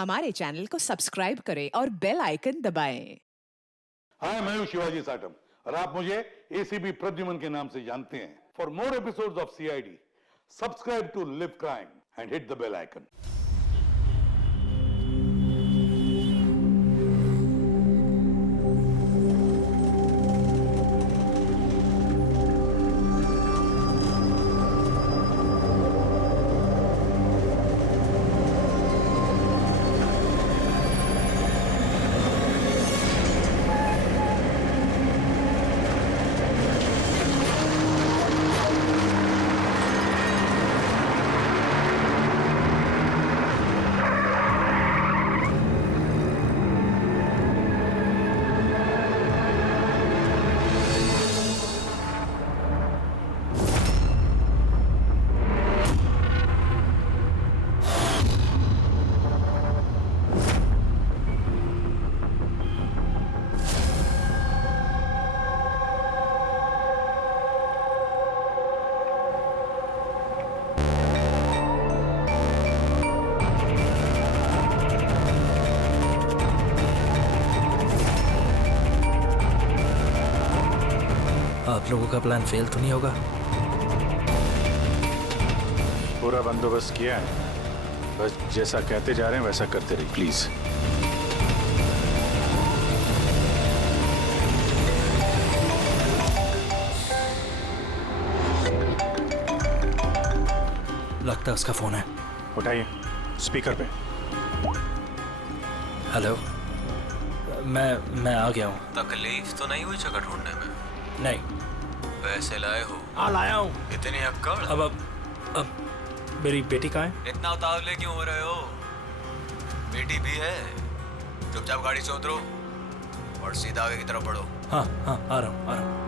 हमारे चैनल को सब्सक्राइब करें और बेल आइकन दबाएं। हाय, मैं हूं शिवाजी साटम और आप मुझे एसीपी प्रद्युमन के नाम से जानते हैं। For more episodes of CID, subscribe to Liv Crime and hit the bell icon. आप लोगों का प्लान फेल तो नहीं होगा? पूरा बंदोबस्त किया है, बस जैसा कहते जा रहे हैं वैसा करते रहिए प्लीज। लगता है उसका फोन है। उठाइए, स्पीकर पे। हेलो, मैं आ गया हूँ। तकलीफ तो नहीं हुई जगह ढूंढने में? नहीं। पैसे लाए हो? हाँ, लाया हूँ। इतनी अक्कड़? अब मेरी बेटी कहाँ है? इतना उतावले क्यों हो रहे हो? बेटी भी है। चुपचाप गाड़ी से उतरो और सीधा आगे की तरफ बढ़ो। हाँ, आ रहा हूँ।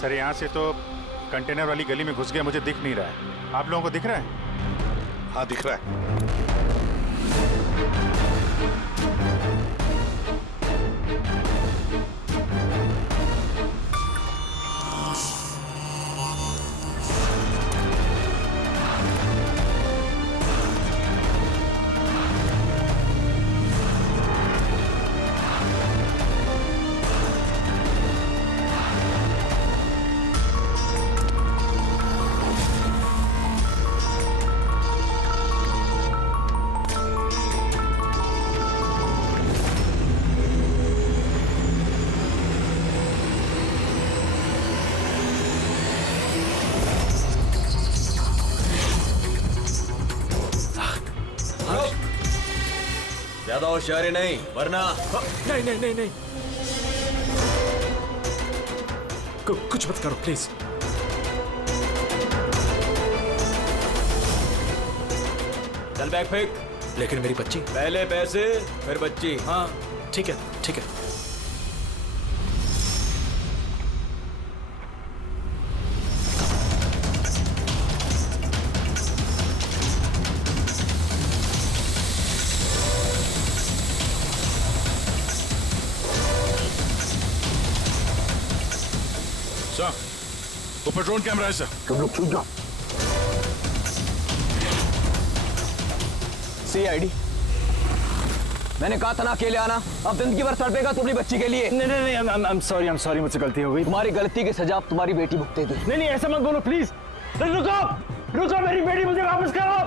सर, यहाँ से तो कंटेनर वाली गली में घुस गया, मुझे दिख नहीं रहा है। आप लोगों को दिख रहा है? हाँ, दिख रहा है। ज्यादा होशियारी नहीं, वरना नहीं। कुछ मत करो प्लीज। चल बैग फेंक। लेकिन मेरी बच्ची। पहले पैसे फिर बच्ची। हाँ, ठीक है। सर, ऊपर ड्रोन कैमरा है सर। तुम लोग छूट जाओ। सीआईडी मैंने कहा था ना अकेले आना। अब जिंदगी भर तड़पेगा तू अपनी बच्ची के लिए। नहीं नहीं नहीं, आई एम सॉरी, मुझसे गलती हो गई। तुम्हारी गलती की सजा अब तुम्हारी बेटी भुगतेगी। नहीं नहीं, ऐसा मत बोलो प्लीज। रुको रुको, मेरी बेटी मुझे वापस करो।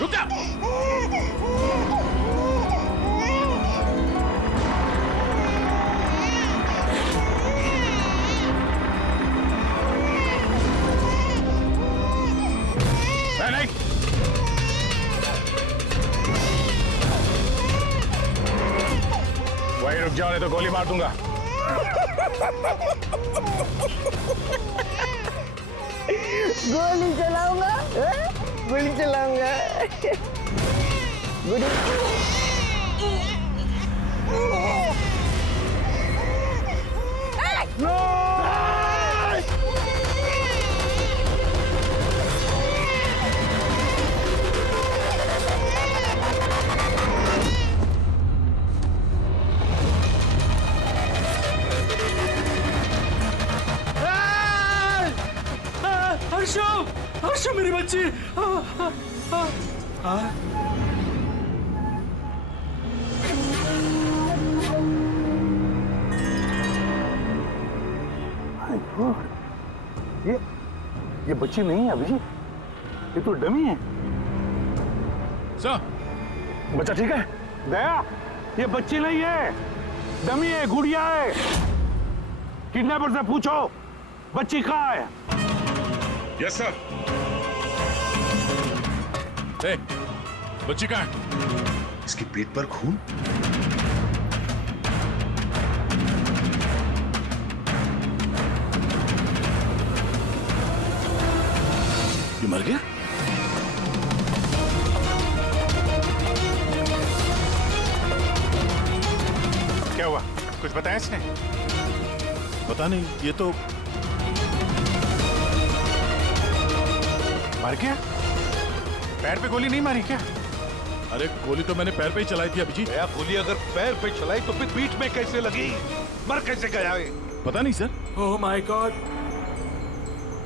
रुक जा। नहीं, वही रुक जाओ, नहीं तो गोली मार दूंगा। गोली चलाऊंगा, गोली चलाऊंगा। हर्षो मेरी बच्ची। ये बच्ची नहीं है अभिजीत, ये तो डमी है। सर, बच्चा ठीक है? दया, ये बच्ची नहीं है, डमी है, गुड़िया है। किडनैपर से पूछो बच्ची कहाँ है। Yes sir. बच्ची कहाँ है? इसकी पीठ पर खून। ये मर गया? क्या हुआ? कुछ बताया इसने? पता नहीं, ये तो मर गया? पैर पे गोली नहीं मारी क्या? अरे गोली तो मैंने पैर पे ही चलाई थी अभिजीत। दया, गोली अगर पैर पे चलाई तो फिर पीठ में कैसे लगी? मर कैसे गया ये? पता नहीं सर। ओह माय गॉड,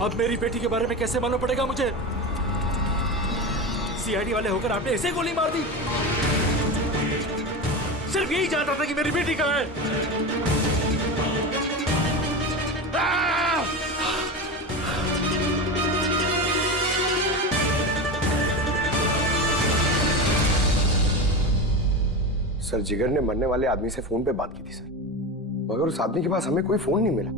अब मेरी बेटी के बारे में कैसे मालूम पड़ेगा मुझे? सीआईडी वाले होकर आपने ऐसे गोली मार दी? सिर्फ यही जानता था कि मेरी बेटी कहाँ है। सर, जिगर ने मरने वाले आदमी से फोन पे बात की थी सर, मगर उस आदमी के पास हमें कोई फोन नहीं मिला।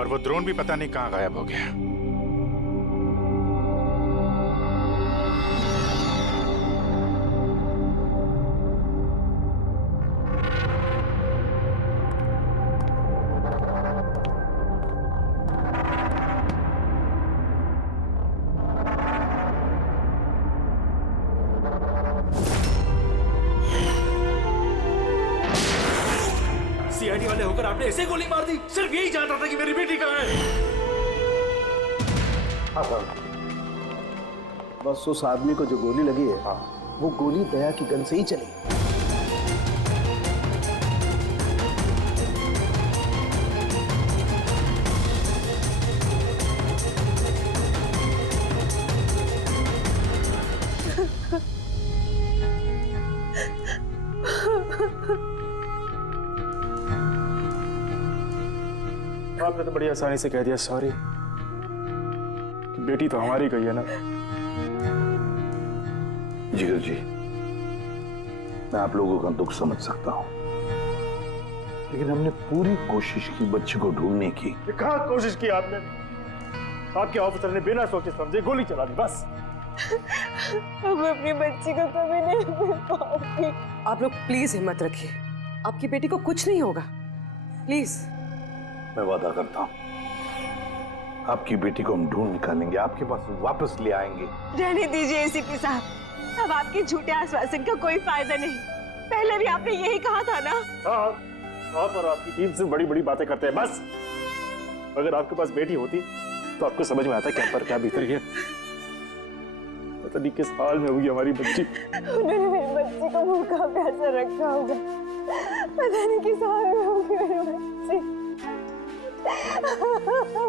और वो ड्रोन भी पता नहीं कहाँ गायब हो गया। सीआईडी वाले होकर आपने ऐसे गोली मार दी? सिर्फ यही जानता था कि मेरी बेटी कहाँ है। हाँ सर। बस उस आदमी को जो गोली लगी है, वो गोली दया की गन से ही चली। आपने तो बड़ी आसानी से कह दिया सॉरी, बेटी तो हमारी गई है ना। जिगर जी, मैं आप लोगों का दुख समझ सकता हूं, लेकिन हमने पूरी कोशिश की बच्चे को ढूंढने की। कहाँ कोशिश की आपने? आपके ऑफिसर ने बिना सोचे समझे गोली चला दी, बस। अब अपनी बच्ची को कभी नहीं मिल पाऊंगी। आप लोग प्लीज हिम्मत रखिए, आपकी बेटी को कुछ नहीं होगा, प्लीज। मैं वादा करता हूं, आपकी बेटी को हम ढूंढ निकालेंगे, आपके पास वापस ले आएंगे। रहने दीजिए एसीपी साहब, अब आपके झूठे आश्वासन का कोई फायदा नहीं। पहले भी आपने यही कहा था ना। हाँ, आप और आपकी टीम से बड़ी बड़ी बातें करते हैं, बस। अगर आपके पास बेटी होती तो आपको समझ में आता क्या पर क्या भीतर है। पता नहीं किस हाल में हुई हमारी बच्ची। उन्होंने मेरी बच्ची को भूखा प्यासा रखा होगा, पता नहीं किस हाल में होगी मेरी बच्ची।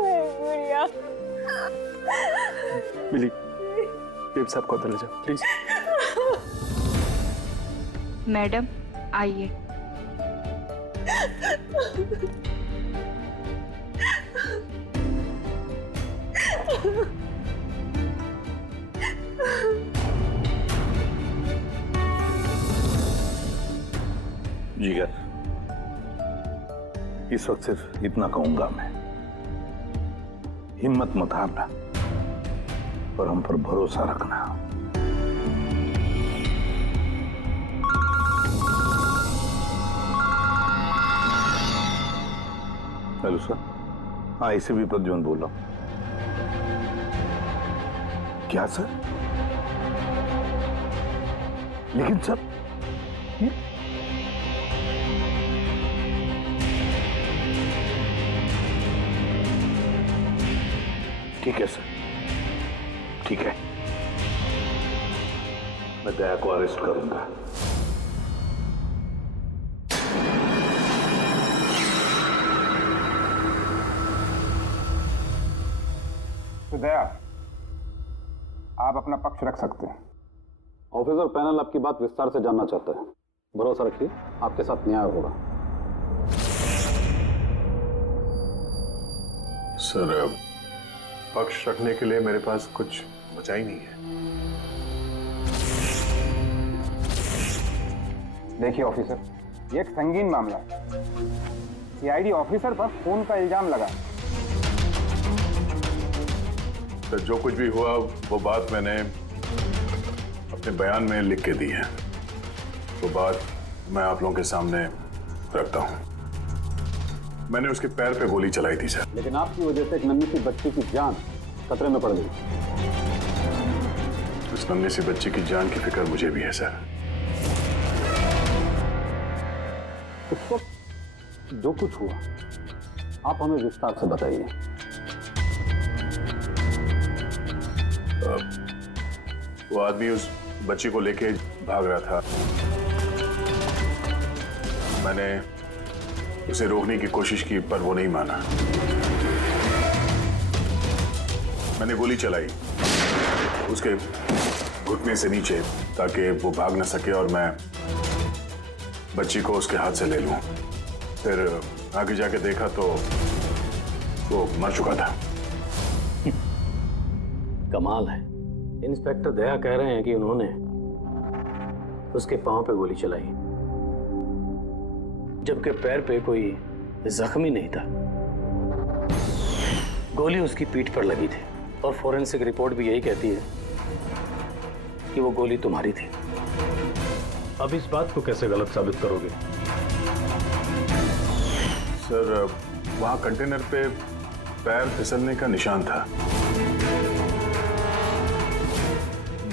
मेरी गुड़िया। मिली, बेब साहब को अंदर ले जाओ प्लीज। मैडम आइए। जिगर, इस वक्त सिर्फ इतना कहूंगा मैं, हिम्मत मत हारना और हम पर भरोसा रखना। Hello sir. हाँ, इसे भी प्रद्युम्न बोल रहा हूं। क्या सर? लेकिन सर ठीक है सर, ठीक है, मैं दया को अरेस्ट करूंगा। तो दया, आप अपना पक्ष रख सकते हैं। ऑफिसर पैनल आपकी बात विस्तार से जानना चाहता है। भरोसा रखिए, आपके साथ न्याय होगा। सर, पक्ष रखने के लिए मेरे पास कुछ बचा ही नहीं है। देखिए ऑफिसर, ये एक संगीन मामला है। सीआईडी ऑफिसर पर खून का इल्जाम लगा। सर, जो कुछ भी हुआ वो बात मैंने अपने बयान में लिख के दी है। वो बात मैं आप लोगों के सामने रखता हूं। मैंने उसके पैर पे गोली चलाई थी सर। लेकिन आपकी वजह से एक नन्ही सी बच्ची की जान खतरे में पड़ गई। उस नन्ही सी बच्ची की जान की फिक्र मुझे भी है सर। उस वक्त जो कुछ हुआ आप हमें विस्तार से बताइए। वो आदमी उस बच्ची को लेके भाग रहा था। मैंने उसे रोकने की कोशिश की पर वो नहीं माना। मैंने गोली चलाई उसके घुटने से नीचे ताकि वो भाग न सके और मैं बच्ची को उसके हाथ से ले लूं। फिर आगे जाके देखा तो वो मर चुका था। कमाल है, इंस्पेक्टर दया कह रहे हैं कि उन्होंने उसके पांव पे गोली चलाई जबकि पैर पे कोई जख्म ही नहीं था। गोली उसकी पीठ पर लगी थी और फोरेंसिक रिपोर्ट भी यही कहती है कि वो गोली तुम्हारी थी। अब इस बात को कैसे गलत साबित करोगे? सर, वहां कंटेनर पे पैर फिसलने का निशान था।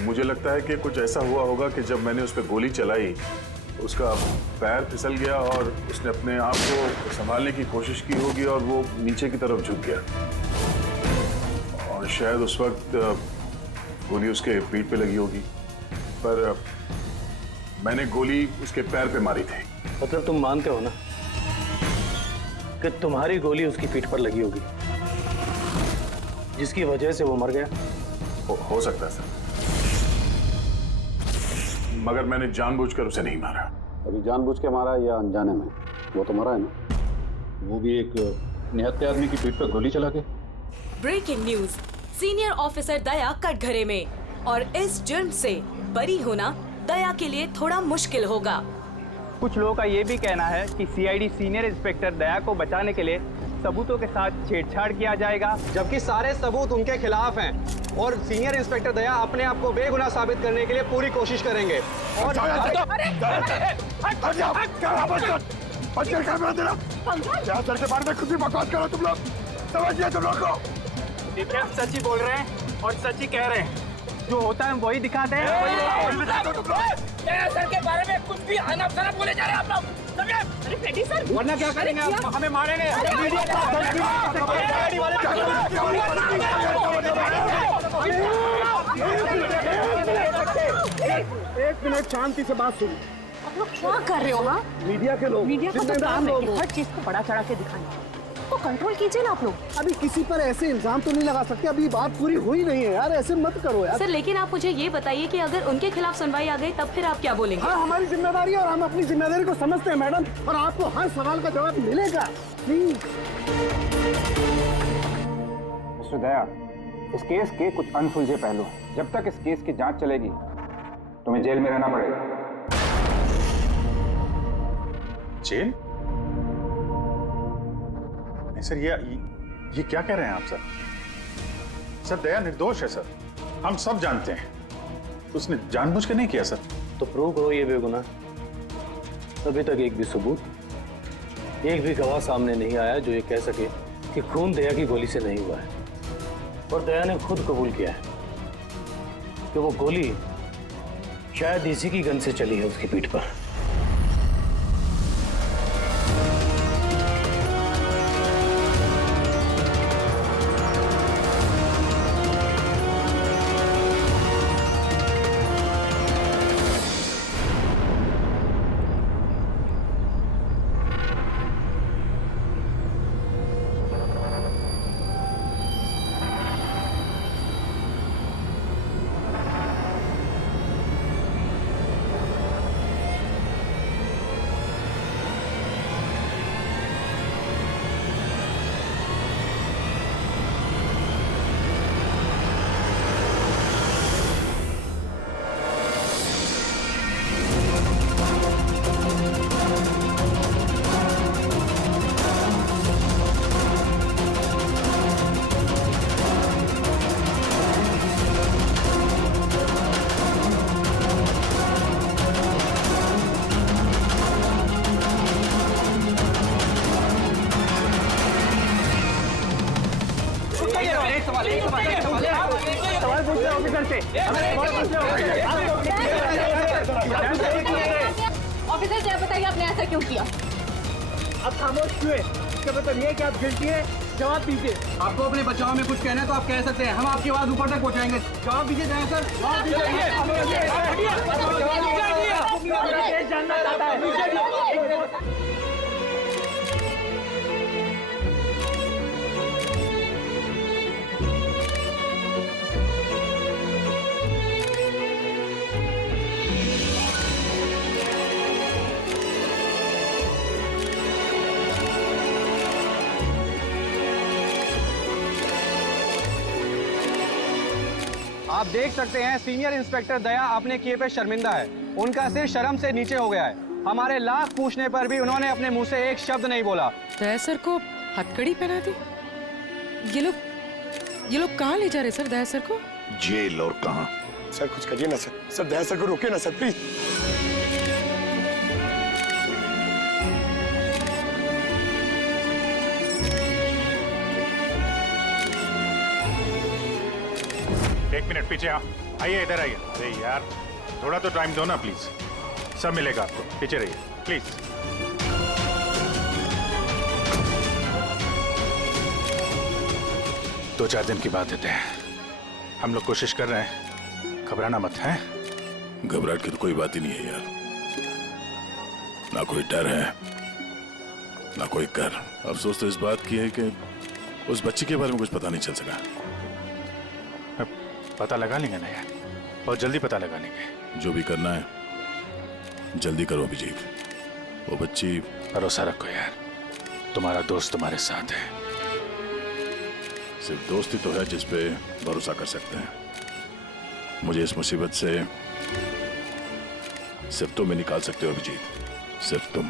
मुझे लगता है कि कुछ ऐसा हुआ होगा कि जब मैंने उस पर गोली चलाई उसका पैर फिसल गया और उसने अपने आप को संभालने की कोशिश की होगी और वो नीचे की तरफ झुक गया और शायद उस वक्त गोली उसके पीठ पे लगी होगी। पर मैंने गोली उसके पैर पे मारी थी। मतलब तुम मानते हो ना कि तुम्हारी गोली उसकी पीठ पर लगी होगी जिसकी वजह से वो मर गया? हो सकता है सर, मगर मैंने जानबूझकर उसे नहीं मारा। अभी जानबूझ के मारा या अनजाने में, वो तो मरा है ना। वो भी एक निहत्थे आदमी की पीठ पर गोली चला के। ब्रेकिंग न्यूज, सीनियर ऑफिसर दया कटघरे में, और इस जुर्म से बरी होना दया के लिए थोड़ा मुश्किल होगा। कुछ लोगों का ये भी कहना है कि सीआईडी सीनियर इंस्पेक्टर दया को बचाने के लिए सबूतों के साथ छेड़छाड़ किया जाएगा, जबकि सारे सबूत उनके खिलाफ हैं और सीनियर इंस्पेक्टर दया अपने आप को बेगुनाह साबित करने के लिए पूरी कोशिश करेंगे। और सच ही बोल रहे हैं और सच ही कह रहे हैं, जो होता है वही दिखाते हैं। सर के बारे में कुछ भी अनाप-शनाप बोले जा रहे हैं आप लोग। अरे पेटी सर, वरना क्या करेंगे आप? हमें मारेंगे। एक मिनट शांति से बात सुनो। आप लोग क्या कर रहे हो? हाँ, मीडिया के लोग, मीडिया का तो काम है कि हर चीज को बड़ा चढ़ा के दिखाना, तो कंट्रोल कीजिए ना आप लोग। अभी किसी पर ऐसे इल्जाम तो नहीं लगा सकते, अभी बात पूरी हुई नहीं है यार, ऐसे मत करो यार। सर लेकिन आप मुझे ये बताइए कि अगर उनके खिलाफ सुनवाई आ गई तब फिर आप क्या बोलेंगे? हाँ, हमारी जिम्मेदारी है और हम अपनी जिम्मेदारी को समझते हैं मैडम, और आपको हर सवाल का जवाब मिलेगा। प्लीज मिस्टर दया, इस केस के कुछ अनसुलझे पहलू हैं। जब तक इस केस की जांच चलेगी तुम्हें जेल में रहना पड़ेगा। जेल? नहीं सर, ये क्या कह रहे हैं आप सर? सर दया निर्दोष है सर, हम सब जानते हैं। उसने जानबूझ के नहीं किया सर। तो प्रूव करो ये बेगुनाह। अभी तक एक भी सबूत, एक भी गवाह सामने नहीं आया जो ये कह सके कि खून दया की गोली से नहीं हुआ है। और दया ने खुद कबूल किया है कि वो गोली शायद इसी की गन से चली है उसकी पीठ पर। ऑफिसर क्या बताइए आपने ऐसा क्यों किया? आप खामोश क्यों है? इसका मतलब ये है कि आप गिल्टी है, जवाब दीजिए। आपको अपने बचाव में कुछ कहना है तो आप कह सकते हैं, हम आपकी आवाज ऊपर तक पहुंचाएंगे। जवाब दीजिए दया सर, जवाब दीजिए। जानना चाहता है। आप देख सकते हैं सीनियर इंस्पेक्टर दया अपने किए पे शर्मिंदा है। उनका सिर शर्म से नीचे हो गया है। हमारे लाख पूछने पर भी उन्होंने अपने मुंह से एक शब्द नहीं बोला। दया सर को हथकड़ी पहना दी? ये लोग कहाँ ले जा रहे सर दया सर को? जेल। और कहाँ? सर कुछ करिए ना सर, सर दया सर को रोकिए ना सर प्लीज। एक मिनट पीछे आओ, आइए इधर आइए। अरे यार थोड़ा तो टाइम दो ना प्लीज, सब मिलेगा आपको। पीछे रहिए प्लीज। 2-4 दिन की बात है, हम लोग कोशिश कर रहे हैं, घबराना मत है। घबराहट की तो कोई बात ही नहीं है यार, ना कोई डर है ना कोई कर। अफसोस तो इस बात की है कि उस बच्ची के बारे में कुछ पता नहीं चल सका। पता लगा लेंगे ना यार, बहुत जल्दी पता लगा लेंगे। जो भी करना है जल्दी करो अभिजीत। वो बच्ची, भरोसा रखो यार, तुम्हारा दोस्त तुम्हारे साथ है। सिर्फ दोस्ती तो है जिस पे भरोसा कर सकते हैं। मुझे इस मुसीबत से सिर्फ तुम ही निकाल सकते हो अभिजीत, सिर्फ तुम।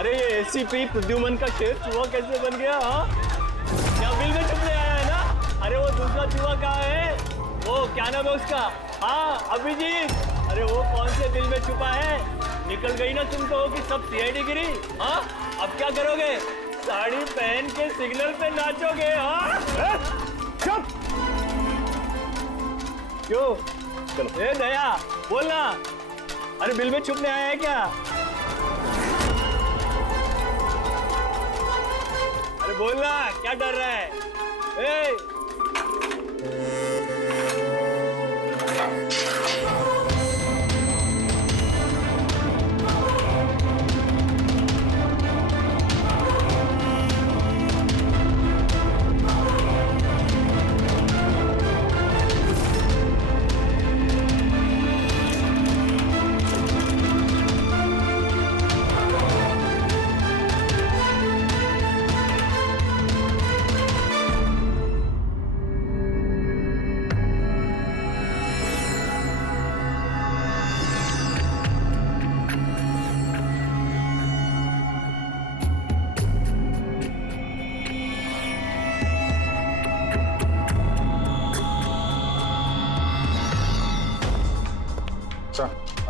अरे ये एसीपी प्रद्युमन का शेर चूहा कैसे बन गया? हाँ, क्या बिल में छुपने आया है ना? अरे वो दूसरा चूहा कहाँ है? वो क्या नाम है उसका? हाँ अभिजीत। अरे वो कौन से बिल में छुपा है? निकल गई ना तुम तो कि सब सीआईडी गिरी। हाँ, अब क्या करोगे? साड़ी पहन के सिग्नल पे नाचोगे? हाँ, चुप। क्यों? चलो ए दया बोलना। अरे बिल में छुपने आया है क्या? अरे बोलना, क्या डर रहा है? ए!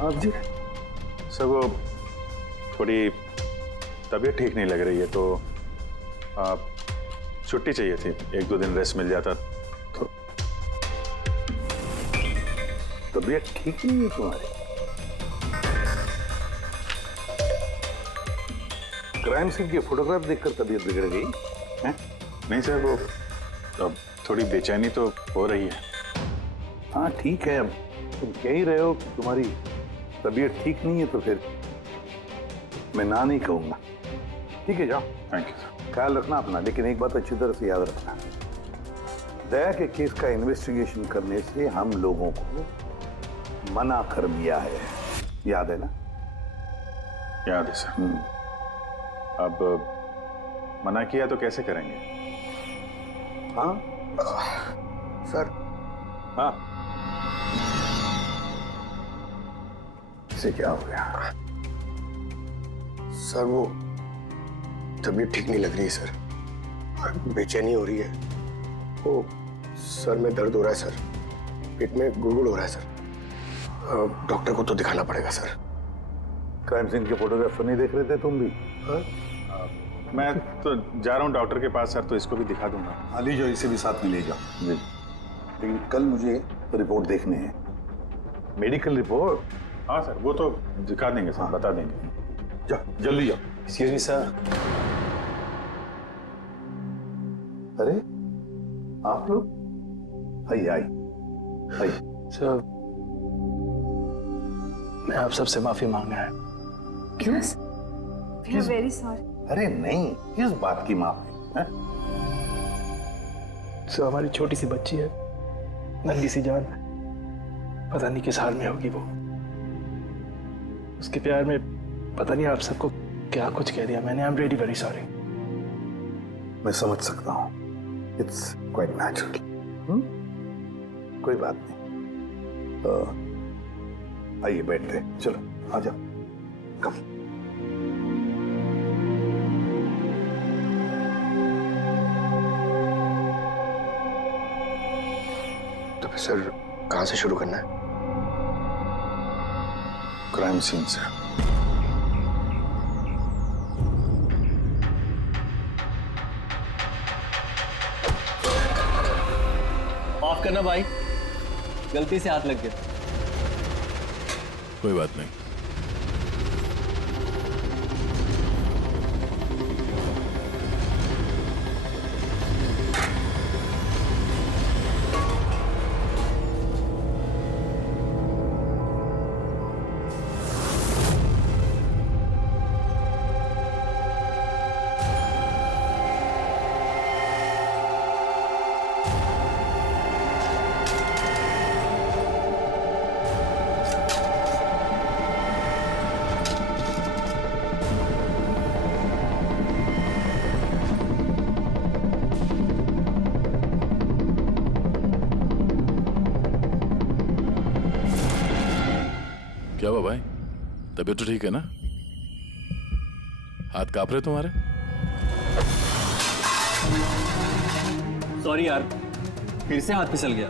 आप जी सर वो थोड़ी तबीयत ठीक नहीं लग रही है तो आप छुट्टी चाहिए थी, 1-2 दिन रेस्ट मिल जाता तो। तबीयत ठीक नहीं है तुम्हारी? क्राइम सीन की फोटोग्राफ देखकर तबीयत बिगड़ गई है? नहीं सर वो अब थोड़ी बेचैनी तो हो रही है। हाँ ठीक है, अब तुम कह ही रहे हो कि तुम्हारी तबीयत ठीक नहीं है तो फिर मैं ना नहीं कहूंगा। ठीक है जाओ। Thank you sir. ख्याल रखना अपना, लेकिन एक बात अच्छी तरह से याद रखना, दया के केस का इन्वेस्टिगेशन करने से हम लोगों को मना कर दिया है, याद है ना? याद है सर। अब मना किया तो कैसे करेंगे? हाँ सर। हाँ इसे क्या हो गया? सर वो तबीयत ठीक नहीं लग रही है सर, बेचैनी हो रही है, वो सर में दर्द हो रहा है सर, पेट में गुड़गुड़ हो रहा है सर, डॉक्टर को तो दिखाना पड़ेगा सर। क्राइम सीन के फोटोग्राफ तो नहीं देख रहे थे तुम भी? मैं तो जा रहा हूँ डॉक्टर के पास सर, तो इसको भी दिखा दूंगा। हाँ लीजिए, इसे भी साथ में ले जाओ जी। लेकिन कल मुझे रिपोर्ट देखने है। Medical report? हाँ सर वो तो दिखा देंगे सर, बता देंगे। जाओ जल्दी जाओ। Excuse me sir. अरे आप लोग? आइए आइए आइए। सर मैं आप सबसे माफी मांगना है। क्यों? We are very sorry. अरे नहीं, किस बात की माफी है? सर हमारी छोटी सी बच्ची है, नन्ही सी जान, पता नहीं किस हाल में होगी वो। उसके प्यार में पता नहीं आप सबको क्या कुछ कह दिया मैंने। I am really very sorry. मैं समझ सकता हूँ, इट्स क्वाइट नेचुरल। कोई बात नहीं। आइए बैठते हैं, चलो आ जाओ, कम। तो फिर सर कहाँ से शुरू करना है? क्राइम सीन से। माफ करना भाई, गलती से हाथ लग गया। कोई बात नहीं। क्या हुआ भाई, तबीयत तो ठीक है ना? हाथ कांप रहे तुम्हारे? सॉरी यार, फिर से हाथ फिसल गया।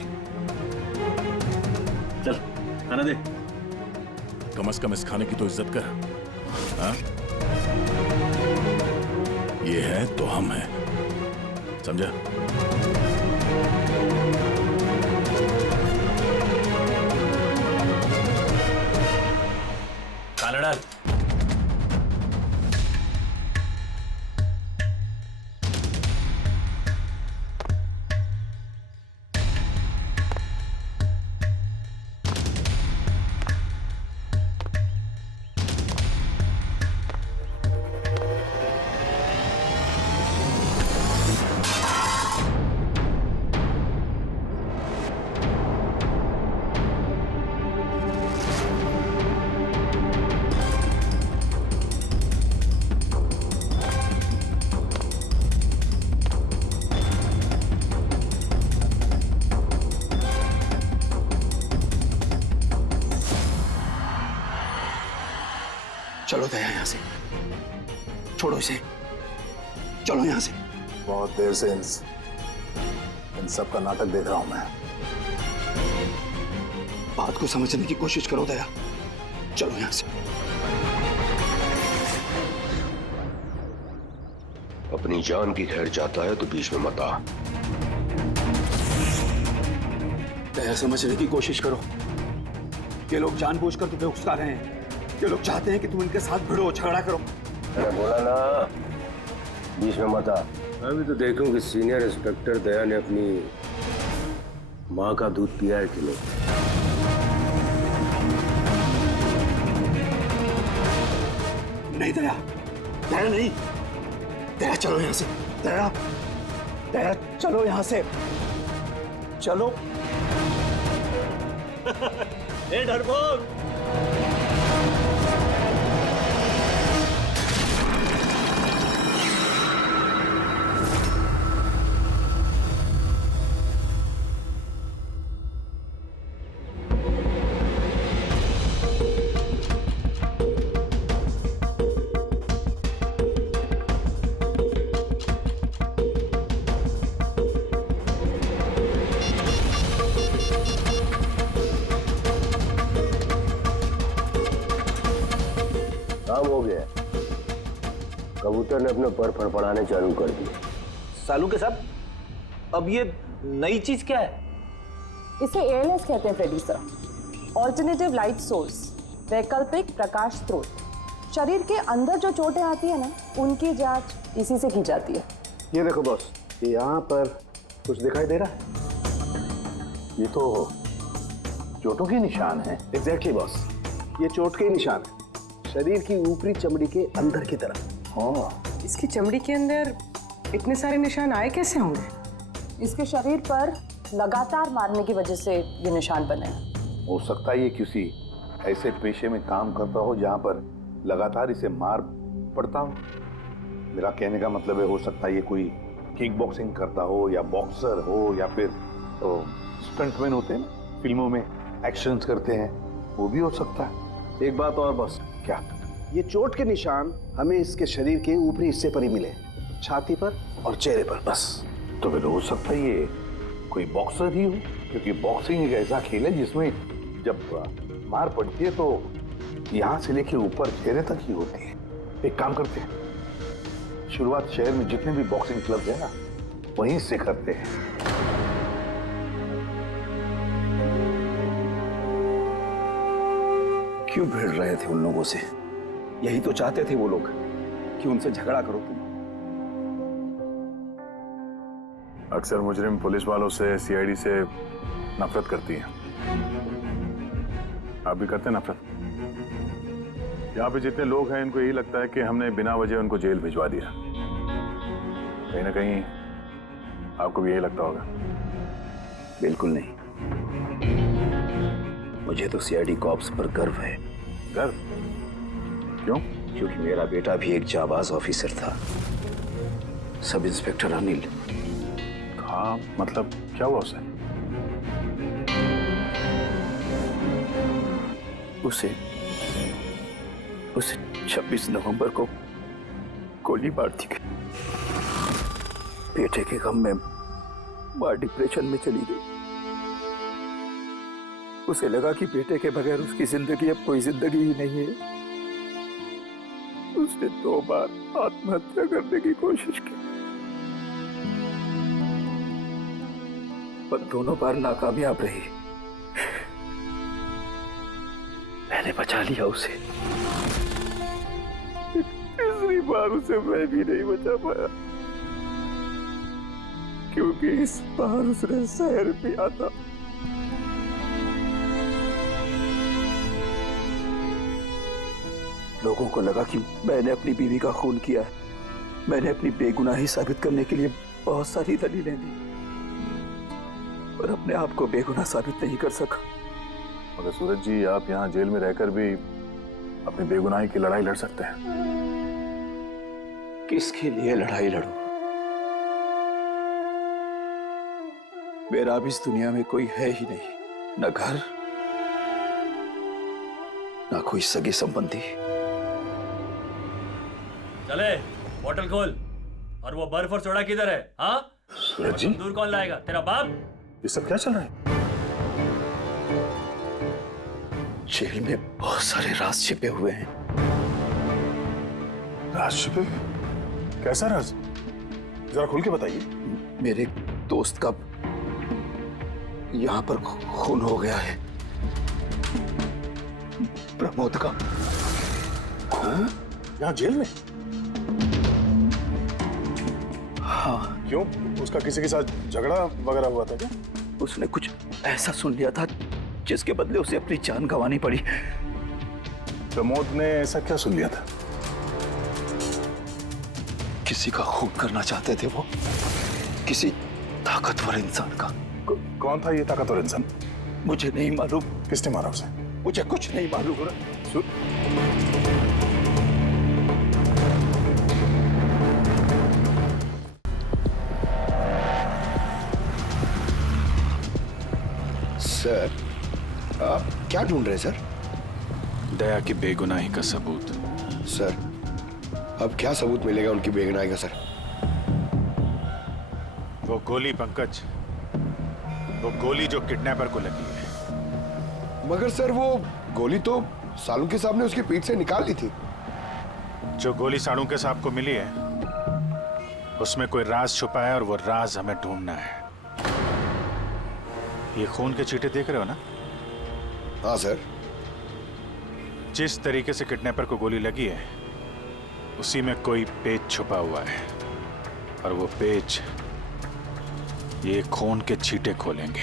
चल खाना दे। कम से कम इस खाने की तो इज्जत कर। हाँ? ये है तो हम हैं, समझा? खाना डाल। चलो दया यहाँ से, छोड़ो इसे, चलो यहाँ से। बहुत देर से इन सब का नाटक देख रहा हूं मैं। बात को समझने की कोशिश करो दया, चलो यहाँ से। अपनी जान की खैर चाहता है तो बीच में मत आ। दया समझने की कोशिश करो। ये लोग जानबूझकर तुम्हें उकसा रहे हैं। ये लोग चाहते हैं कि तुम इनके साथ भिड़ो, झगड़ा करो। मैंने बोला ना बीच में मत आ। मैं भी तो देखूं कि सीनियर इंस्पेक्टर दया ने अपनी माँ का दूध पिया है कि नहीं। नहीं दया, दया नहीं, दया चलो यहाँ से। दया, दया चलो यहाँ से, चलो। ए डरपोक, काम हो गया। कबूतर ने अपने पर फड़फड़ाने चालू कर दिए। सालू के साहब, अब ये नई चीज क्या है? इसे एएलएस कहते हैं Freddy sir, alternative light source, वैकल्पिक प्रकाश स्रोत। शरीर के अंदर जो चोटें आती है ना, उनकी जांच इसी से की जाती है। ये देखो बॉस, ये यहाँ पर कुछ दिखाई दे रहा है? ये तो चोटों के निशान है। एग्जैक्टली बॉस, ये चोट के निशान है, शरीर की ऊपरी चमड़ी के अंदर की तरफ। हाँ, इसकी चमड़ी के अंदर इतने सारे निशान आए कैसे होंगे? इसके शरीर पर लगातार मारने की वजह से ये निशान बने हैं। हो सकता है ये किसी ऐसे पेशे में काम करता हो जहां पर लगातार इसे मार पड़ता हो। मेरा कहने का मतलब है, हो सकता है ये कोई किक बॉक्सिंग करता हो या बॉक्सर हो या फिर तो स्टंटमैन होते हैं ना, फिल्मों में एक्शंस करते हैं, वो भी हो सकता है। एक बात और बस। क्या? ये चोट के निशान हमें इसके शरीर के ऊपरी हिस्से पर ही मिले, छाती पर और चेहरे पर बस। तो फिर हो सकता है ये कोई बॉक्सर ही हो, क्योंकि बॉक्सिंग एक ऐसा खेल है जिसमें जब मार पड़ती है तो यहाँ से लेके ऊपर चेहरे तक ही होती है। एक काम करते हैं, शुरुआत शहर में जितने भी बॉक्सिंग क्लब है ना, वहीं से करते हैं। क्यों भिड़ रहे थे उन लोगों से? यही तो चाहते थे वो लोग कि उनसे झगड़ा करो तुम। अक्सर मुजरिम पुलिस वालों से, सीआईडी से नफरत करती है। आप भी करते हैं नफरत? यहाँ पे जितने लोग हैं इनको यही लगता है कि हमने बिना वजह उनको जेल भिजवा दिया। कहीं ना कहीं आपको भी यही लगता होगा। बिल्कुल नहीं, मुझे तो सीआईडी कॉप्स पर गर्व है। गर्व? क्यों? क्योंकि मेरा बेटा भी एक जाबाज ऑफिसर था, सब इंस्पेक्टर अनिल। हाँ, मतलब क्या हुआ उसे? उसे 26 नवंबर को गोली मार दी गई। बेटे के गम में मां डिप्रेशन में चली गई। उसे लगा कि बेटे के बगैर उसकी जिंदगी अब कोई जिंदगी ही नहीं है। उसने 2 बार आत्महत्या करने की कोशिश की, पर दोनों बार नाकामयाब रही। मैंने बचा लिया उसे। तीसरी बार उसे मैं भी नहीं बचा पाया, क्योंकि इस बार उसने जहर पिया था। लोगों को लगा कि मैंने अपनी बीवी का खून किया है। मैंने अपनी बेगुनाही साबित करने के लिए बहुत सारी दलीलें दी, पर अपने आप को बेगुनाह साबित नहीं कर सका। मगर सूरज जी, आप यहाँ जेल में रहकर भी अपनी बेगुनाही की लड़ाई लड़ सकते हैं। किसके लिए लड़ाई लड़ूं? मेरा अब इस दुनिया में कोई है ही नहीं, न घर, न कोई सगे संबंधी। चले, बोतल खोल। और वो बर्फ और सोडा किधर है? हाँ सूरज जी, दूर कौन लाएगा? तेरा बाप? ये सब क्या चल रहा है? जेल में बहुत सारे राज छिपे हुए हैं। राज छिपे? कैसा राज? जरा खुल के बताइए। मेरे दोस्त का यहाँ पर खून हो गया है। प्रमोद का खून? यहाँ जेल में? हाँ। क्यों? उसका किसी के साथ झगड़ा वगैरह हुआ था क्या? उसने कुछ ऐसा सुन लिया था जिसके बदले उसे अपनी जान गंवानी पड़ी। प्रमोद ने ऐसा क्या सुन लिया था? किसी का खून करना चाहते थे वो, किसी ताकतवर इंसान का। कौन था ये ताकतवर इंसान? मुझे नहीं मालूम। किसने मारा उसे? मुझे कुछ नहीं मालूम। सर, आप क्या ढूंढ रहे हैं सर? दया की बेगुनाही का सबूत। सर, अब क्या सबूत मिलेगा उनकी बेगुनाही का सर? वो गोली पंकज, वो गोली जो किडनैपर को लगी है। मगर सर, वो गोली तो सालुंके साहब ने उसकी पीठ से निकाल ली थी। जो गोली सालुंके साहब को मिली है उसमें कोई राज छुपा है और वो राज हमें ढूंढना है। ये खून के चीटे देख रहे हो ना? हाँ सर। जिस तरीके से किडनैपर को गोली लगी है उसी में कोई पेच छुपा हुआ है, और वो पेच ये खून के छींटे खोलेंगे।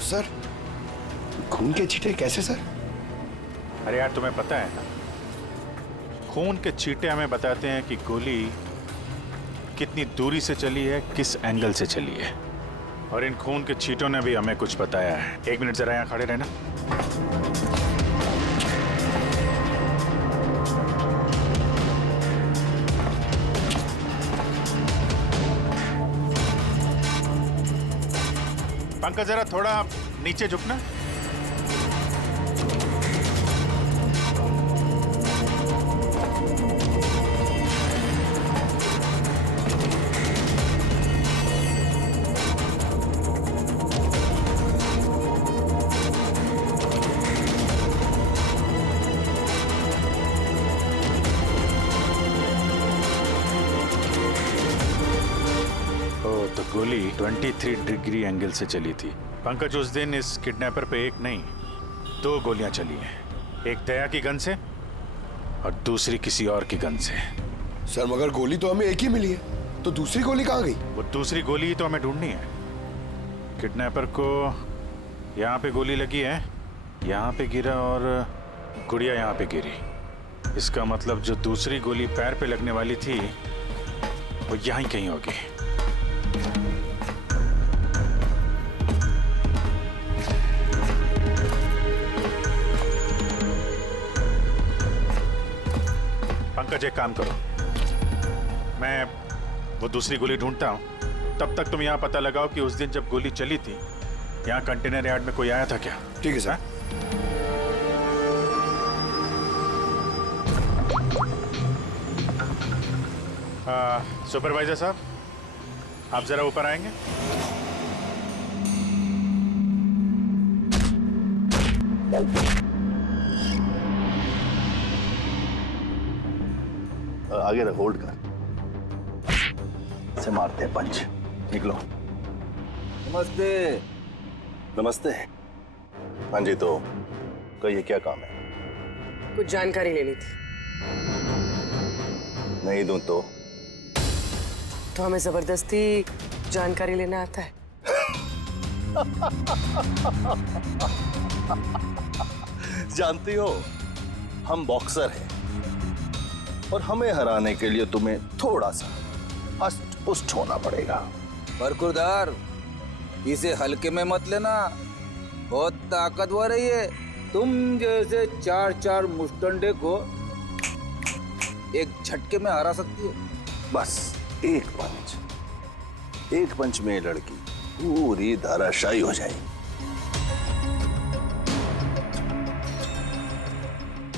सर, खून के छींटे कैसे सर? अरे यार तुम्हें पता है ना, खून के छींटे हमें बताते हैं कि गोली कितनी दूरी से चली है, किस एंगल से चली है। और इन खून के छींटों ने भी हमें कुछ बताया है। 1 मिनट जरा यहाँ खड़े रहना। पंकज जरा थोड़ा नीचे झुकना। तो गोली 23 डिग्री एंगल से चली थी। पंकज, उस दिन इस किडनैपर पे 1 नहीं 2 गोलियां चली हैं। एक दया की गन से और दूसरी किसी और की गन से। सर मगर गोली तो हमें एक ही मिली है, तो दूसरी गोली कहाँ गई? वो दूसरी गोली ही तो हमें ढूंढनी है। किडनैपर को यहाँ पे गोली लगी है, यहाँ पे गिरा और गुड़िया यहाँ पे गिरी। इसका मतलब जो दूसरी गोली पैर पे लगने वाली थी वो यहीं कहीं होगी। पंकज, एक काम करो, मैं वो दूसरी गोली ढूंढता हूं, तब तक तुम यहाँ पता लगाओ कि उस दिन जब गोली चली थी यहाँ कंटेनर यार्ड में कोई आया था क्या? ठीक है सर। सुपरवाइजर साहब, आप जरा ऊपर आएंगे। आगे रख, होल्ड कर, से मारते हैं पंच। निकलो। नमस्ते। नमस्ते। हाँ जी, तो कहिए क्या काम है? कुछ जानकारी लेनी थी। नहीं दूं तो हमें जबरदस्ती जानकारी लेना आता है। जानती हो, हम बॉक्सर हैं और हमें हराने के लिए तुम्हें थोड़ा सा हष्ट पुष्ट होना पड़ेगा। बरकुरदार, इसे हल्के में मत लेना, बहुत ताकतवर है ये। तुम जैसे 4 मुस्टंडे को एक झटके में हरा सकती है। बस एक पंच में लड़की पूरी धराशायी हो जाएगी।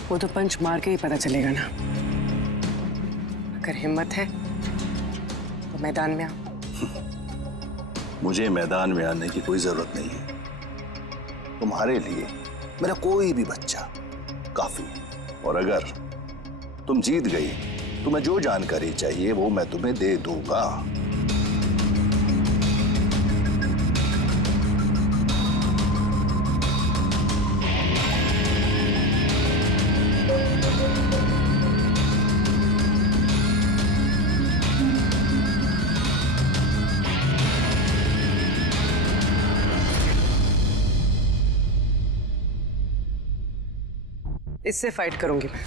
वो तो पंच मार के ही पता चलेगा ना। अगर हिम्मत है तो मैदान में आओ। मुझे मैदान में आने की कोई जरूरत नहीं है। तुम्हारे लिए मेरा कोई भी बच्चा काफी है। और अगर तुम जीत गई, तुम्हें जो जानकारी चाहिए वो मैं तुम्हें दे दूंगा। इससे फाइट करूंगी मैं।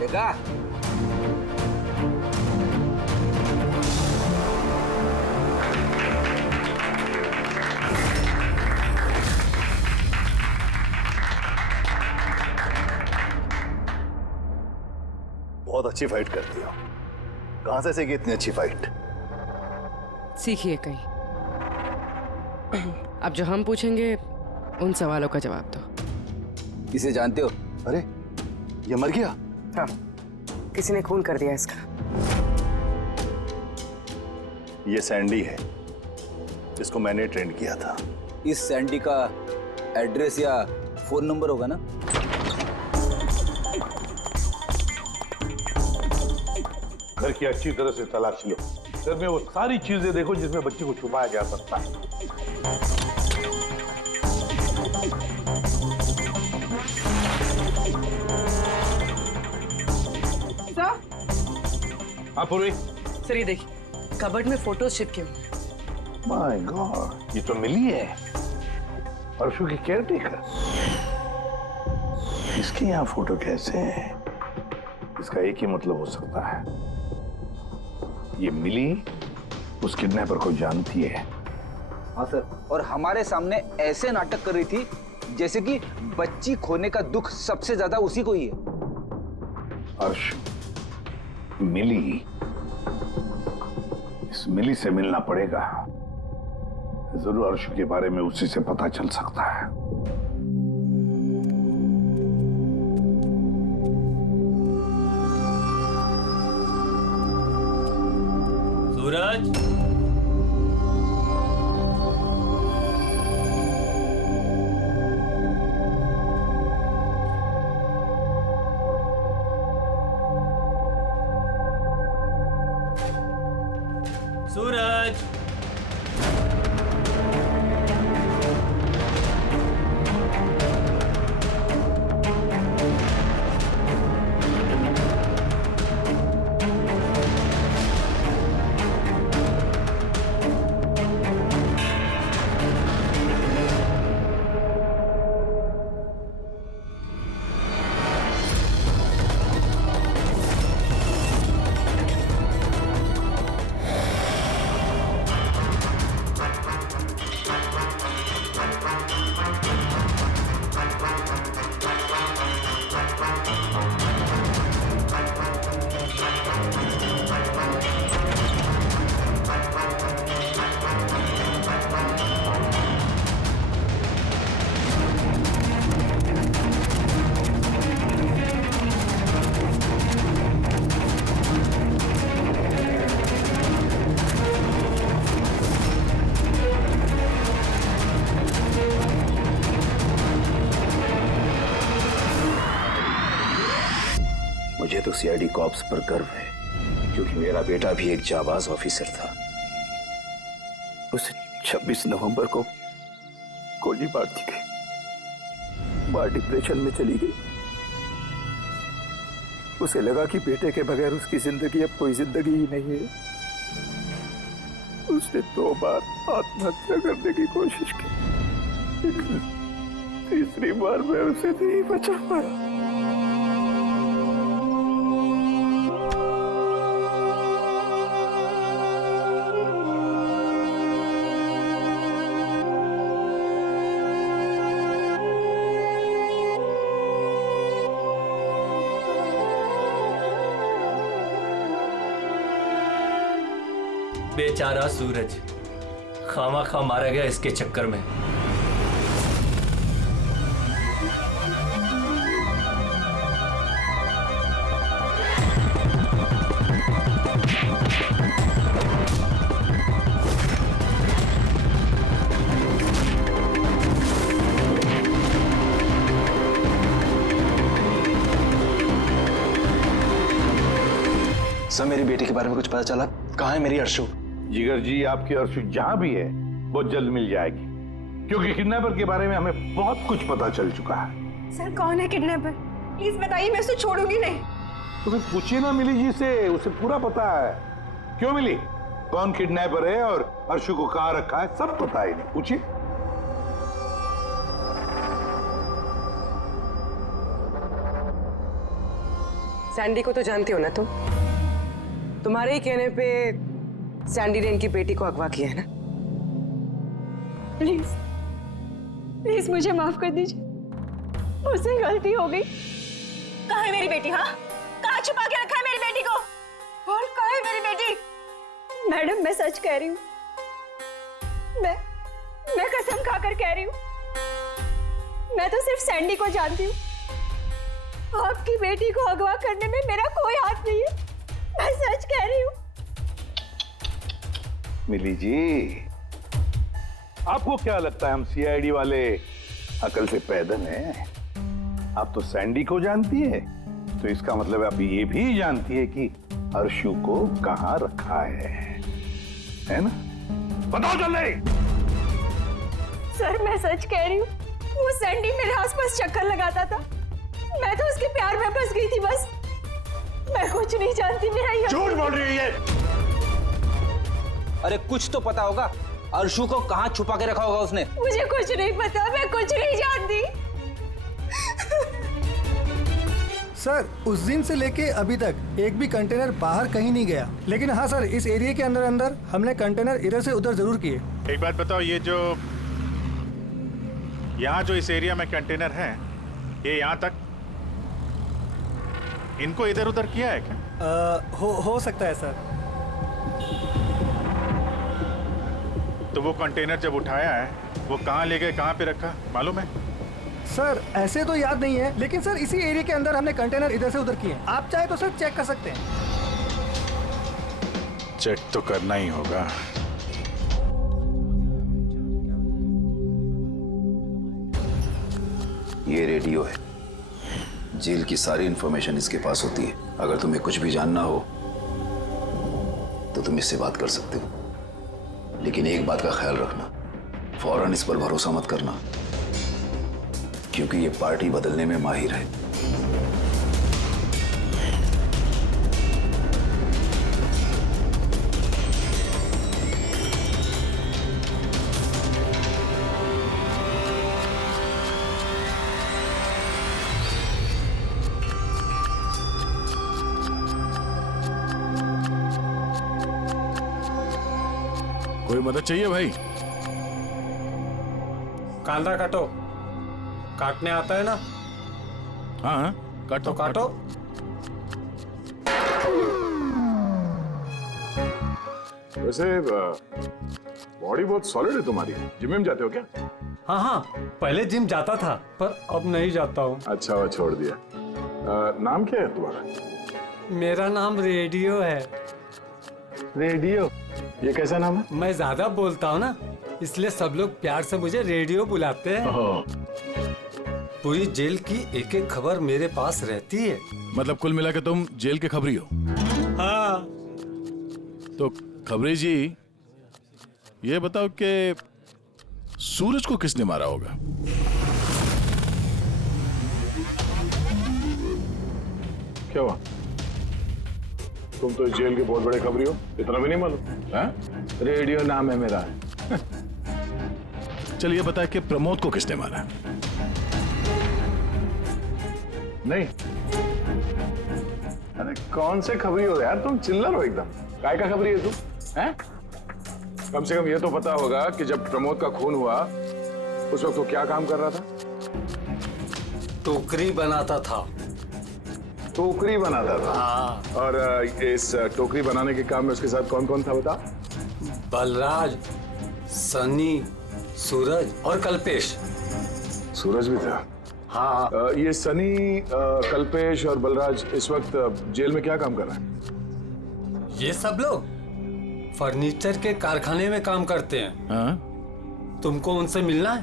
देखा? बहुत अच्छी फाइट करती हो, कहां से सीखी इतनी अच्छी फाइट? सीखिए कहीं। अब जो हम पूछेंगे उन सवालों का जवाब दो। इसे जानते हो? अरे ये मर गया? हाँ, किसी ने खून कर दिया इसका। ये सैंडी है, इसको मैंने ट्रेंड किया था। इस सैंडी का एड्रेस या फोन नंबर होगा ना? घर की अच्छी तरह से तलाश लो। घर में वो सारी चीजें देखो जिसमें बच्चे को छुपाया जा सकता है। हाँ पूर्वी। सर ये देखिए, कबर्ड में फोटोज चिपके हुए हैं। माय गॉड, ये तो मिली है, अर्शु की केयरटेकर। इसके यहाँ फोटो कैसे है? इसका एक ही मतलब हो सकता है, ये मिली उस किडनैपर को जानती है। हाँ सर, और हमारे सामने ऐसे नाटक कर रही थी जैसे कि बच्ची खोने का दुख सबसे ज्यादा उसी को ही है। अर्श, मिली, इस मिली से मिलना पड़ेगा। जरूर अर्शु के बारे में उसी से पता चल सकता है। सूरज, सूरज, मुझे तो सीआईडी कॉप्स पर गर्व है, क्योंकि मेरा बेटा भी एक जाबाज ऑफिसर था। उसे 26 नवंबर को गोली मार दी गई। मां डिप्रेशन में चली गई। उसे लगा कि बेटे के बगैर उसकी जिंदगी अब कोई जिंदगी ही नहीं है। उसने 2 बार आत्महत्या करने की कोशिश की, लेकिन तीसरी बार मैं उसे नहीं बचा पाया। बेचारा सूरज खामा मारा गया इसके चक्कर में। सर, मेरी बेटी के बारे में कुछ पता चला? कहाँ है मेरी अर्शु? जिगर जी, आपकी अर्शु जहां भी है बहुत जल्द मिल जाएगी, क्योंकि किडनैपर के बारे में हमें बहुत कुछ पता चल चुका है। सर कौन है किडनैपर? प्लीज बताइए, मैं उसे छोड़ूंगी नहीं। तो फिर पूछिए ना मिली जी से, उसे पूरा पता है। क्यों मिली, कौन किडनैपर है और अर्शु को कहाँ रखा है, सब पता है। नहीं पूछिए। सैंडी को तो जानती हो ना तुम? तुम्हारे ही कहने पे सैंडी ने इनकी बेटी को अगवा किया है ना? प्लीज प्लीज मुझे माफ कर दीजिए, मुझसे गलती हो गई। कहाँ है मेरी बेटी? हाँ, कहाँ छुपा के रखा है मेरी बेटी को? और कहाँ है है मेरी बेटी? मैडम मैं सच कह रही हूँ, मैं कसम खाकर कह रही हूँ, मैं तो सिर्फ सैंडी को जानती हूँ। आपकी बेटी को अगवा करने में मेरा कोई हाथ नहीं है, मैं सच कह रही हूँ। मिली जी, आपको क्या लगता है हम सीआईडी वाले अकल से पैदल हैं? आप तो सैंडी को जानती है, तो इसका मतलब आप ये भी जानती है कि अर्शु को कहां रखा है ना? बताओ जल्दी। सर मैं सच कह रही हूँ, वो सैंडी मेरे आसपास चक्कर लगाता था, मैं तो उसके प्यार में फंस गई थी बस। मैं कुछ नहीं जानती, मेरा ये झूठ बोल रही है। अरे कुछ तो पता होगा, अर्शु को कहाँ छुपा के रखा होगा उसने? मुझे कुछ नहीं पता, मैं कुछ नहीं जानती। सर उस दिन से लेके अभी तक एक भी कंटेनर बाहर कहीं नहीं गया, लेकिन हाँ सर इस एरिया के अंदर अंदर हमने कंटेनर इधर से उधर जरूर किए। एक बात बताओ, ये जो यहाँ जो इस एरिया में कंटेनर हैं, ये यहाँ तक इनको इधर उधर किया है क्या? हो सकता है सर। तो वो कंटेनर जब उठाया है वो कहाँ ले गए, कहाँ पे रखा मालूम है? सर ऐसे तो याद नहीं है, लेकिन सर इसी एरिया के अंदर हमने कंटेनर इधर से उधर किए। आप चाहे तो सर चेक कर सकते हैं। चेक तो करना ही होगा। ये रेडियो है, जेल की सारी इंफॉर्मेशन इसके पास होती है। अगर तुम्हें कुछ भी जानना हो तो तुम इससे बात कर सकते हो, लेकिन एक बात का ख्याल रखना, फौरन इस पर भरोसा मत करना, क्योंकि ये पार्टी बदलने में माहिर है। कोई मदद चाहिए भाई? कांदा काटो, काटने आता है ना? हाँ काटो काटो। वैसे बॉडी बहुत सॉलिड है तुम्हारी। जिम में जाते हो क्या? हाँ पहले जिम जाता था, पर अब नहीं जाता हूँ। अच्छा वो छोड़ दिया। नाम क्या है तुम्हारा? मेरा नाम रेडियो है। रेडियो? ये कैसा नाम है? मैं ज्यादा बोलता हूँ ना, इसलिए सब लोग प्यार से मुझे रेडियो बुलाते हैं। पूरी जेल की एक एक खबर मेरे पास रहती है। मतलब कुल मिला के तुम जेल के खबरी हो? हाँ। तो खबरी जी ये बताओ कि सूरज को किसने मारा होगा? क्या हुआ? तुम तो जेल के बहुत बड़े खबरी हो, इतना भी नहीं मालूम? रेडियो नाम है मेरा। चलिए बता कि प्रमोद को किसने मारा? नहीं? अरे कौन से खबरी हो यार तुम, चिल्लर हो एकदम। काय का खबरी है तू? हैं? कम से कम ये तो पता होगा कि जब प्रमोद का खून हुआ उस वक्त वो क्या काम कर रहा था? टोकरी बनाता था। टोकरी बनाता था? हाँ। और इस टोकरी बनाने के काम में उसके साथ कौन कौन था बता? बलराज, सनी, सूरज और कल्पेश। सूरज भी था? हाँ। ये सनी, कल्पेश और बलराज इस वक्त जेल में क्या काम कर रहे हैं? ये सब लोग फर्नीचर के कारखाने में काम करते हैं। हाँ? तुमको उनसे मिलना है?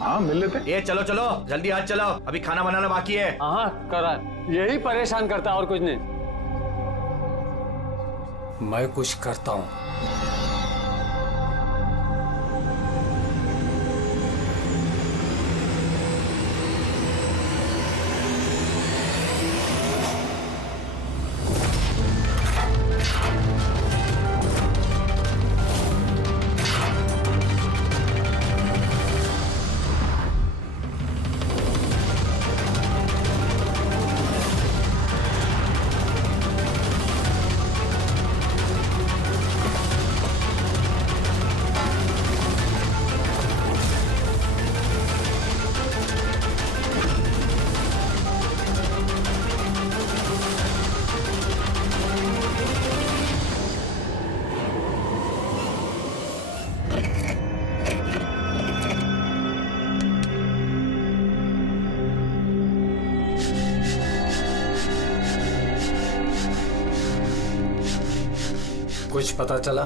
हाँ मिल लेते। ये चलो चलो जल्दी हाथ चलाओ, अभी खाना बनाना बाकी है। हाँ करा, यही परेशान करता है और कुछ नहीं। मैं कुछ करता हूँ। कुछ पता चला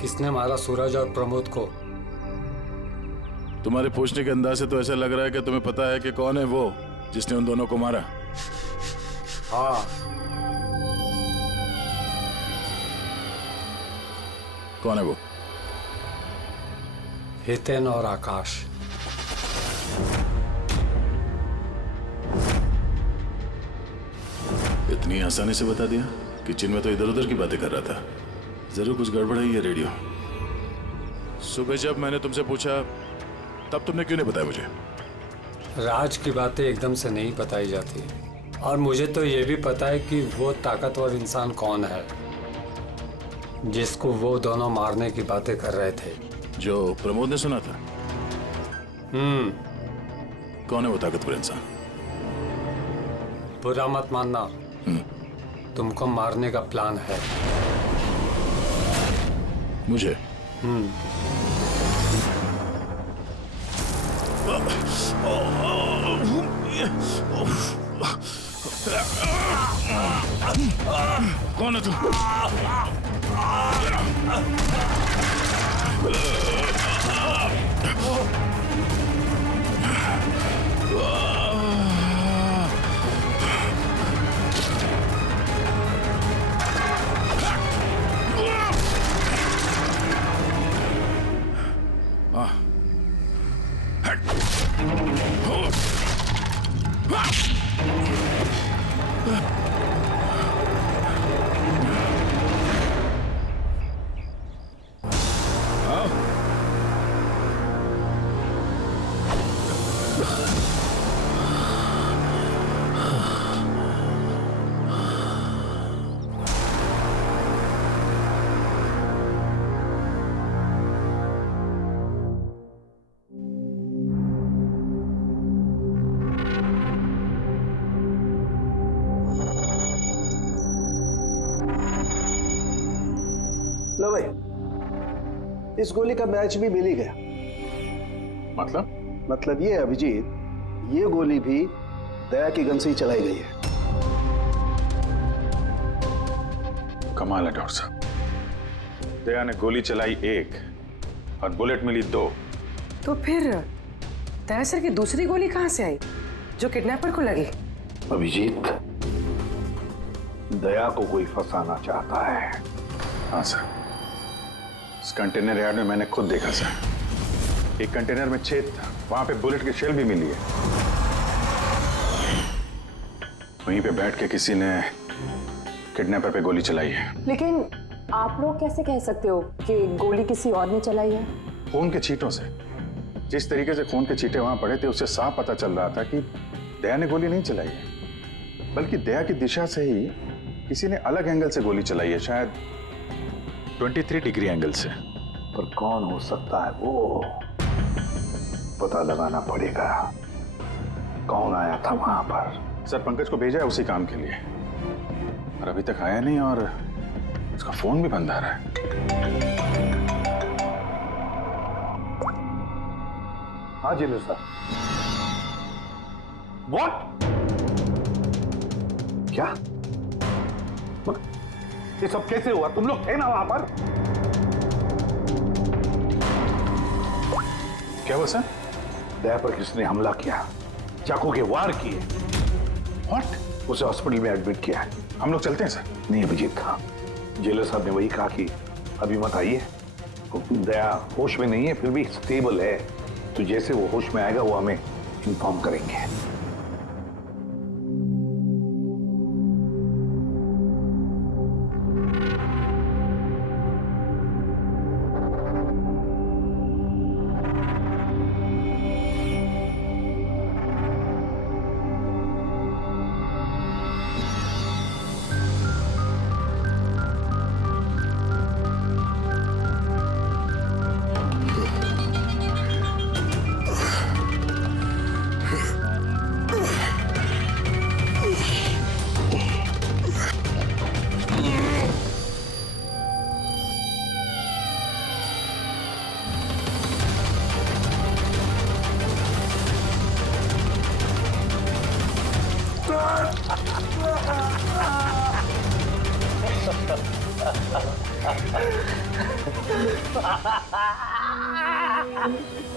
किसने मारा सूरज और प्रमोद को? तुम्हारे पूछने के अंदाज से तो ऐसा लग रहा है कि तुम्हें पता है कि कौन है वो जिसने उन दोनों को मारा। हाँ। कौन है वो? हितेन और आकाश। इतनी आसानी से बता दिया कि चिन्मय तो इधर उधर की बातें कर रहा था। जरूर कुछ गड़बड़ है ये रेडियो। सुबह जब मैंने तुमसे पूछा तब तुमने क्यों नहीं बताया मुझे? राज की बातें एकदम से नहीं बताई जाती, और मुझे तो ये भी पता है कि वो ताकतवर इंसान कौन है जिसको वो दोनों मारने की बातें कर रहे थे। जो प्रमोद ने सुना था? कौन है वो ताकतवर इंसान? बुरा मत मानना, तुमको मारने का प्लान है। मुझे? कौन है तू? लो भाई, इस गोली का मैच भी मिल ही गया। मतलब ये अभिजीत, ये गोली भी दया की गन से ही चलाई गई है। कमाल है डॉक्टर साहब, दया ने गोली चलाई 1 और बुलेट मिली 2। तो फिर दया सर की दूसरी गोली कहां से आई जो किडनैपर को लगी? अभिजीत, दया को कोई फंसाना चाहता है। हाँ सर, इस कंटेनर यार्ड में मैंने खुद देखा सर। एक कंटेनर में छेद था, वहां पे बुलेट की शेल भी मिली है। वहीं पे बैठ के किसी ने किडनैपर पे गोली चलाई है। लेकिन आप लोग कैसे कह सकते हो कि गोली किसी और ने चलाई है? खून के छींटों से, जिस तरीके से खून के छींटे वहां पड़े थे उससे साफ पता चल रहा था कि दया ने गोली नहीं चलाई है, बल्कि दया की दिशा से ही किसी ने अलग एंगल से गोली चलाई है, शायद 23 डिग्री एंगल से। पर कौन हो सकता है वो, पता लगाना पड़ेगा। कौन आया था वहां पर? सर, पंकज को भेजा है उसी काम के लिए, और अभी तक आया नहीं, और उसका फोन भी बंद आ रहा है। हाँ जी सर। What? क्या? ये सब कैसे हुआ? तुम लोग थे ना वहां पर? क्या हुआ सर? दया पर किसने हमला किया, चाकू के वार किए। What? उसे हॉस्पिटल में एडमिट किया है। हम लोग चलते हैं सर। नहीं अभिजीत, हाँ, जेलर साहब ने वही कहा कि अभी मत आइए। दया होश में नहीं है, फिर भी स्टेबल है, तो जैसे वो होश में आएगा वो हमें इन्फॉर्म करेंगे।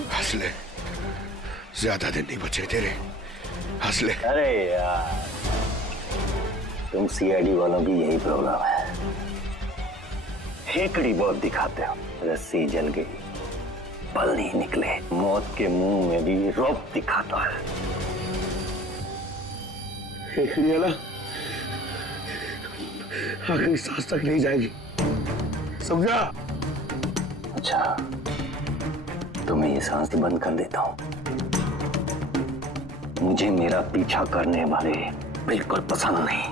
हंस ले, ज्यादा दिन नहीं बचे तेरे, हंस ले। अरे यार, तुम सीआईडी वालों की यही प्रॉब्लम है, हेकड़ी बहुत दिखाते हो। रस्सी जल गई, बल नहीं निकले, मौत के मुंह में भी रौब दिखाता है। हेकड़ी वाला आखिरी सांस तक नहीं जाएगी, समझा? अच्छा, तो मैं ये सांस बंद कर देता हूं। मुझे मेरा पीछा करने वाले बिल्कुल पसंद नहीं।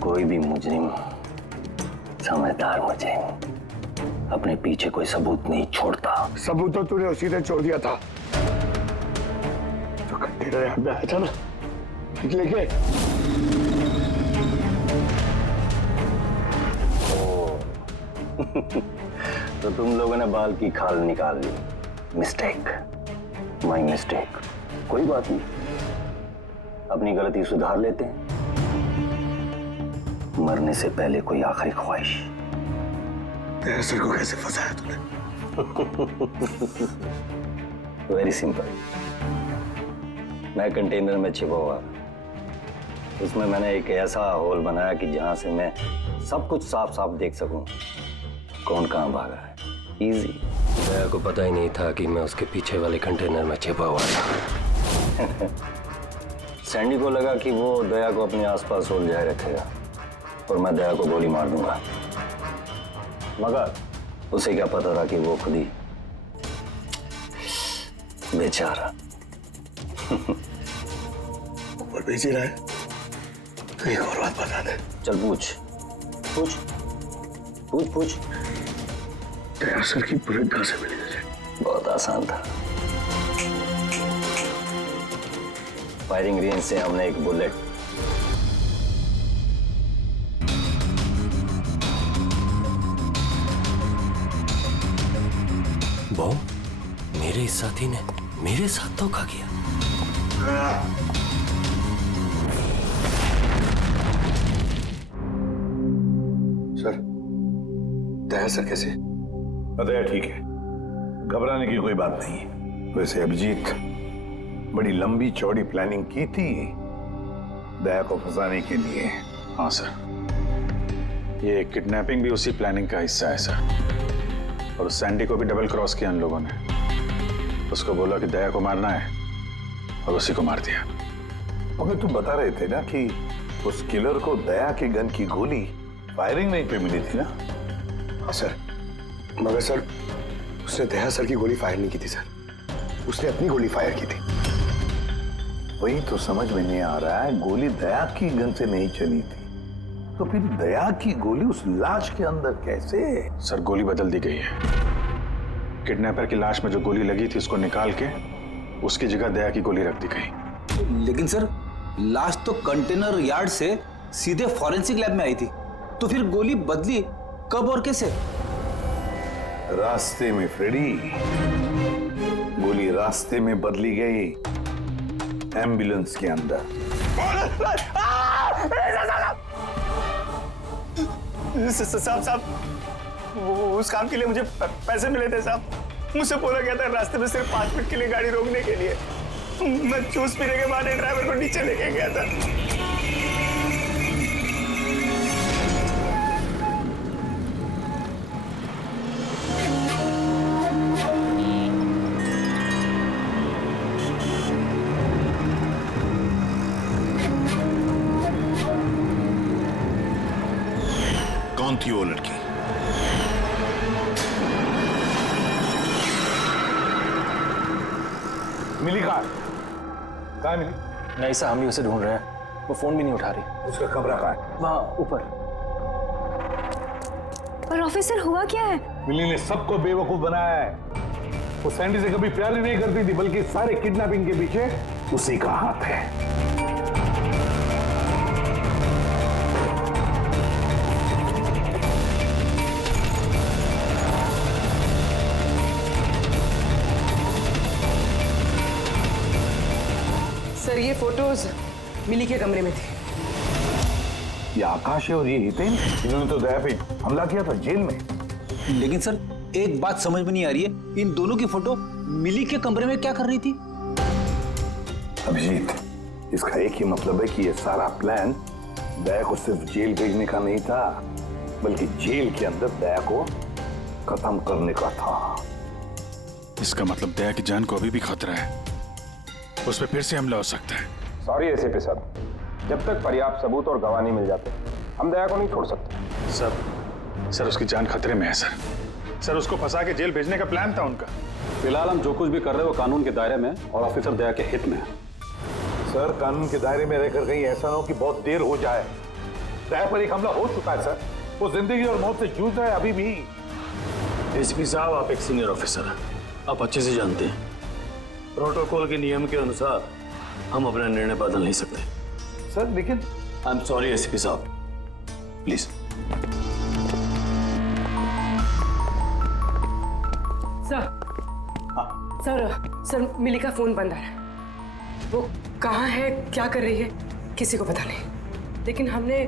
कोई भी मुजरिम, समझदार मुजरिम अपने पीछे कोई सबूत नहीं छोड़ता। सबूत तो तूने उसी दिन छोड़ दिया था, जो कंटेनर यहाँ पे आया था ना लेके। तो तुम लोगों ने बाल की खाल निकाल ली। Mistake, my mistake. कोई बात नहीं, अपनी गलती सुधार लेते हैं। मरने से पहले कोई आखिरी ख्वाहिश। तेरे सर को कैसे फंसाया तूने? Very simple. मैं कंटेनर में छिपा हुआ, उसमें मैंने एक ऐसा होल बनाया कि जहां से मैं सब कुछ साफ साफ देख सकूं कौन कहां भाग रहा है। इजी। दया को पता ही नहीं था कि मैं उसके पीछे वाले कंटेनर में छिपा हुआ था। सैंडी को लगा कि वो दया को अपने आसपास उलझाए रखेगा और मैं दया को गोली मार दूंगा, मगर उसे क्या पता था कि वो खुद ही बेचारा ऊपर बेच ही रहा है। तो एक और बात बता दे। चल पूछ पूछ पूछ पूछ। दया सर की बुलेट कहां से मिली तुझे? बहुत आसान था। फायरिंग रेंज से हमने एक बुलेट बॉम्ब मेरे साथी ने मेरे साथ धोखा किया। सर, दया सर कैसे? दया ठीक है, घबराने की कोई बात नहीं है। वैसे अभिजीत बड़ी लंबी चौड़ी प्लानिंग की थी दया को फंसाने के लिए। हाँ सर, ये किडनैपिंग भी उसी प्लानिंग का हिस्सा है सर। और सैंडी को भी डबल क्रॉस किया उन लोगों ने। उसको बोला कि दया को मारना है और उसी को मार दिया। मगर तुम बता रहे थे ना कि उस किलर को दया के गन की गोली फायरिंग रेंज पे मिली थी ना? हाँ सर, मगर सर उसने दया सर की गोली फायर नहीं की थी सर, उसने अपनी गोली फायर की थी। वही तो समझ में नहीं आ रहा है, गोली दया की गन से नहीं चली थी तो फिर दया की गोली उस लाश के अंदर कैसे? सर गोली बदल दी गई है। किडनैपर की लाश में जो गोली लगी थी उसको निकाल के उसकी जगह दया की गोली रख दी गई। लेकिन सर लाश तो कंटेनर यार्ड से सीधे फॉरेंसिक लैब में आई थी, तो फिर गोली बदली कब और कैसे? रास्ते में फ्रेडी, गोली रास्ते में बदली गई, एम्बुलेंस के अंदर। साहब, उस काम के लिए मुझे पैसे मिले थे साहब। मुझसे बोला गया था रास्ते में सिर्फ 5 मिनट के लिए गाड़ी रोकने के लिए। मैं जूस पीने के बाद ड्राइवर को नीचे लेके गया था। कौन थी वो लड़की? मिली कहाँ मिली? नहीं साहब, हम भी उसे ढूंढ रहे हैं, वो फोन भी नहीं उठा रही। उसका कमरा कहाँ है? वहाँ ऊपर। पर ऑफिसर हुआ क्या है? मिली ने सबको बेवकूफ बनाया है। वो सैंडी से कभी प्यार ही नहीं करती थी, बल्कि सारे किडनैपिंग के पीछे उसी का हाथ है। सर ये फोटोज मिली के कमरे में थी। ये आकाश है और ये हितेन, इन्होंने तो दया पे हमला किया था जेल में। लेकिन सर एक बात समझ में नहीं आ रही है, इन दोनों की फोटो मिली के कमरे में क्या कर रही थी? अभिजीत, इसका एक ही मतलब है कि ये सारा प्लान दया को सिर्फ जेल भेजने का नहीं था, बल्कि जेल के अंदर दया को खत्म करने का था। इसका मतलब दया की जान को अभी भी खतरा है, उस पर फिर से हमला हो सकता है। सॉरी एसीपी साहब, जब तक पर्याप्त सबूत और गवाह नहीं मिल जाते हम दया को नहीं छोड़ सकते। सर उसकी जान खतरे में है सर उसको फंसा के जेल भेजने का प्लान था उनका। फिलहाल हम जो कुछ भी कर रहे हैं वो कानून के दायरे में और ऑफिसर दया के हित में है। सर कानून के दायरे में रहकर कहीं ऐसा ना हो कि बहुत देर हो जाए। दया पर एक हमला हो चुका है सर, वो जिंदगी और मौत से जूझ रहा है अभी भी। एसीपी साहब, आप एक सीनियर ऑफिसर हैं, आप अच्छे से जानते हैं प्रोटोकॉल के नियम के अनुसार हम अपना निर्णय बदल नहीं सकते। सर लेकिन आई एम सॉरी एसीपी साहब, प्लीज। सर मिली का फोन बंद आ रहा है। वो कहाँ है, क्या कर रही है, किसी को पता नहीं। लेकिन हमने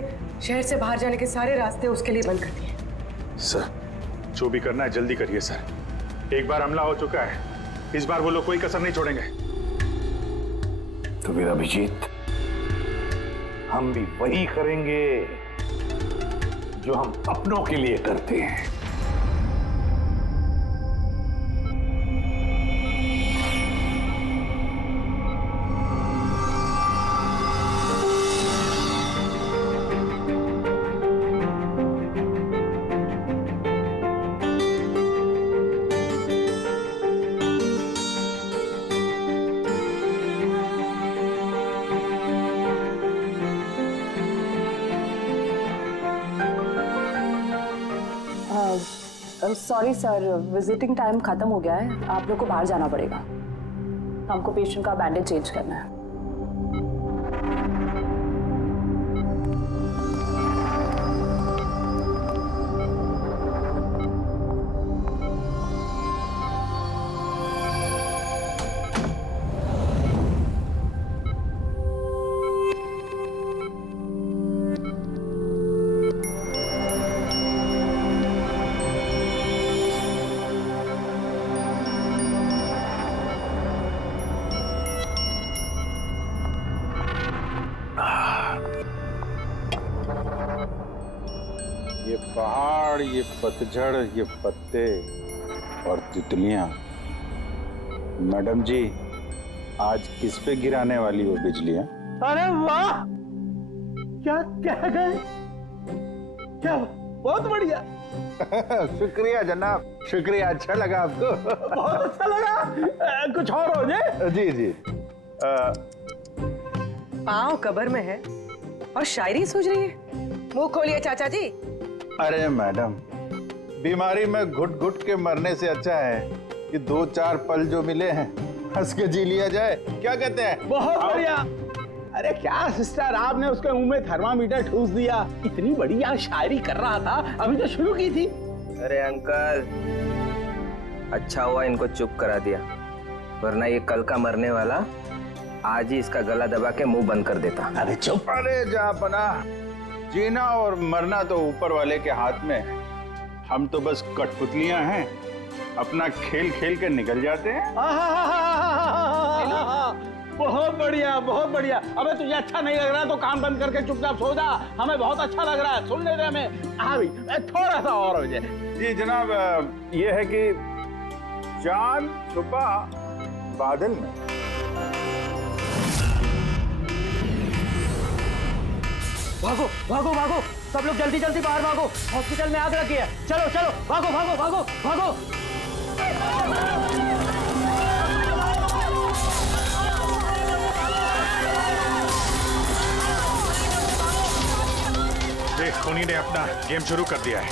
शहर से बाहर जाने के सारे रास्ते उसके लिए बंद कर दिए। सर जो भी करना है जल्दी करिए सर, एक बार हमला हो चुका है, इस बार वो लोग कोई कसर नहीं छोड़ेंगे। तो फिर अभिजीत, हम भी वही करेंगे जो हम अपनों के लिए करते हैं। सॉरी सर, विजिटिंग टाइम खत्म हो गया है, आप लोग को बाहर जाना पड़ेगा। हमको पेशेंट का बैंडेज चेंज करना है। ये पहाड़, ये पतझड़, ये पत्ते और तितलियां। मैडम जी, आज किस पे गिराने वाली हो बिजलियां? अरे वाह, क्या कह गए, क्या बहुत बढ़िया। शुक्रिया जनाब, शुक्रिया। अच्छा लगा आपको? बहुत अच्छा लगा। कुछ और हो जाए? जी जी। पाँव कब्र में है और शायरी सूझ रही है। मुंह खोलिए चाचा जी। अरे मैडम, बीमारी में घुट घुट के मरने से अच्छा है कि 2-4 पल जो मिले हैं हंस के जी लिया जाए। क्या कहते हैं? बहुत बढ़िया। अरे क्या सिस्टर, आपने उसके मुंह में थर्मामीटर ठूस दिया। इतनी बढ़िया शायरी कर रहा था, अभी तो शुरू की थी। अरे अंकल, अच्छा हुआ इनको चुप करा दिया, वरना ये कल का मरने वाला आज ही इसका गला दबा के मुंह बंद कर देता। अरे चुप। अरे जापना, जीना और मरना तो ऊपर वाले के हाथ में है। हम तो बस कठपुतलियां हैं, अपना खेल खेल के निकल जाते हैं। बहुत बढ़िया, बहुत बढ़िया। अबे तुझे अच्छा नहीं लग रहा तो काम बंद करके चुपचाप सो जा। हमें बहुत अच्छा लग रहा है, सुन ले रहे हमें। हाँ भाई, थोड़ा सा और हो जाए। जी जनाब, ये है कि चांद छुपा बादल में। भागो भागो भागो, सब लोग जल्दी जल्दी बाहर भागो, हॉस्पिटल में आग लगी है। चलो चलो, भागो भागो भागो भागो। देख, खूनी ने अपना गेम शुरू कर दिया है।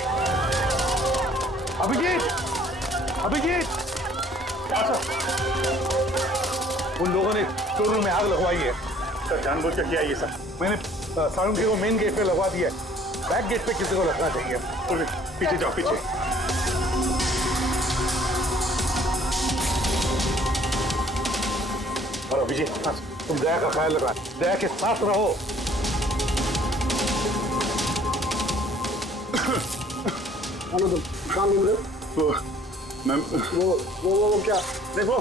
अभिजीत, अभिजीत, उन लोगों ने शोरूम में आग लगवाई है। सर जानबूझ के किया ये सर। मैंने साउंड को मेन गेट पे लगवा दिया है, बैक गेट पे किसी को रखना चाहिए। पीछे जाओ, पीछे। और अभिजीत, तुम दया का ख्याल रखना, दया के साथ रहो। तो काम नहीं मिले वो मैम वो क्या देखो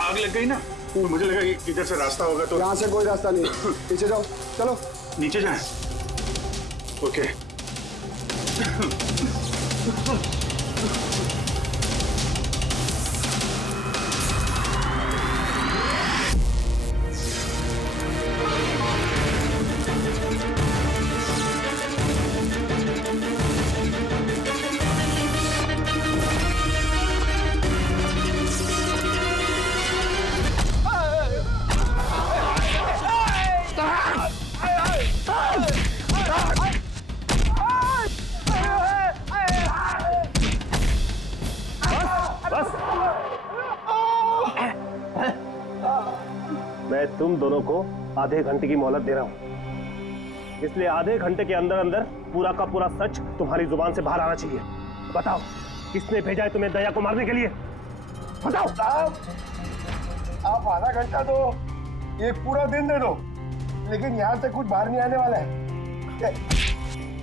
आग लग गई ना, तो मुझे लगा कि इधर से रास्ता होगा तो। यहाँ से कोई रास्ता नहीं, नीचे जाओ, चलो नीचे जाए। ओके। मैं तुम दोनों को आधे घंटे की मोहलत दे रहा हूं, इसलिए आधे घंटे के अंदर अंदर पूरा का पूरा सच तुम्हारी जुबान से बाहर आना चाहिए। बताओ, किसने भेजा है तुम्हें दया को मारने के लिए? बताओ। साहब, आप आधा घंटा दो, एक पूरा दिन दे दो, लेकिन यहाँ से कुछ बाहर नहीं आने वाला है।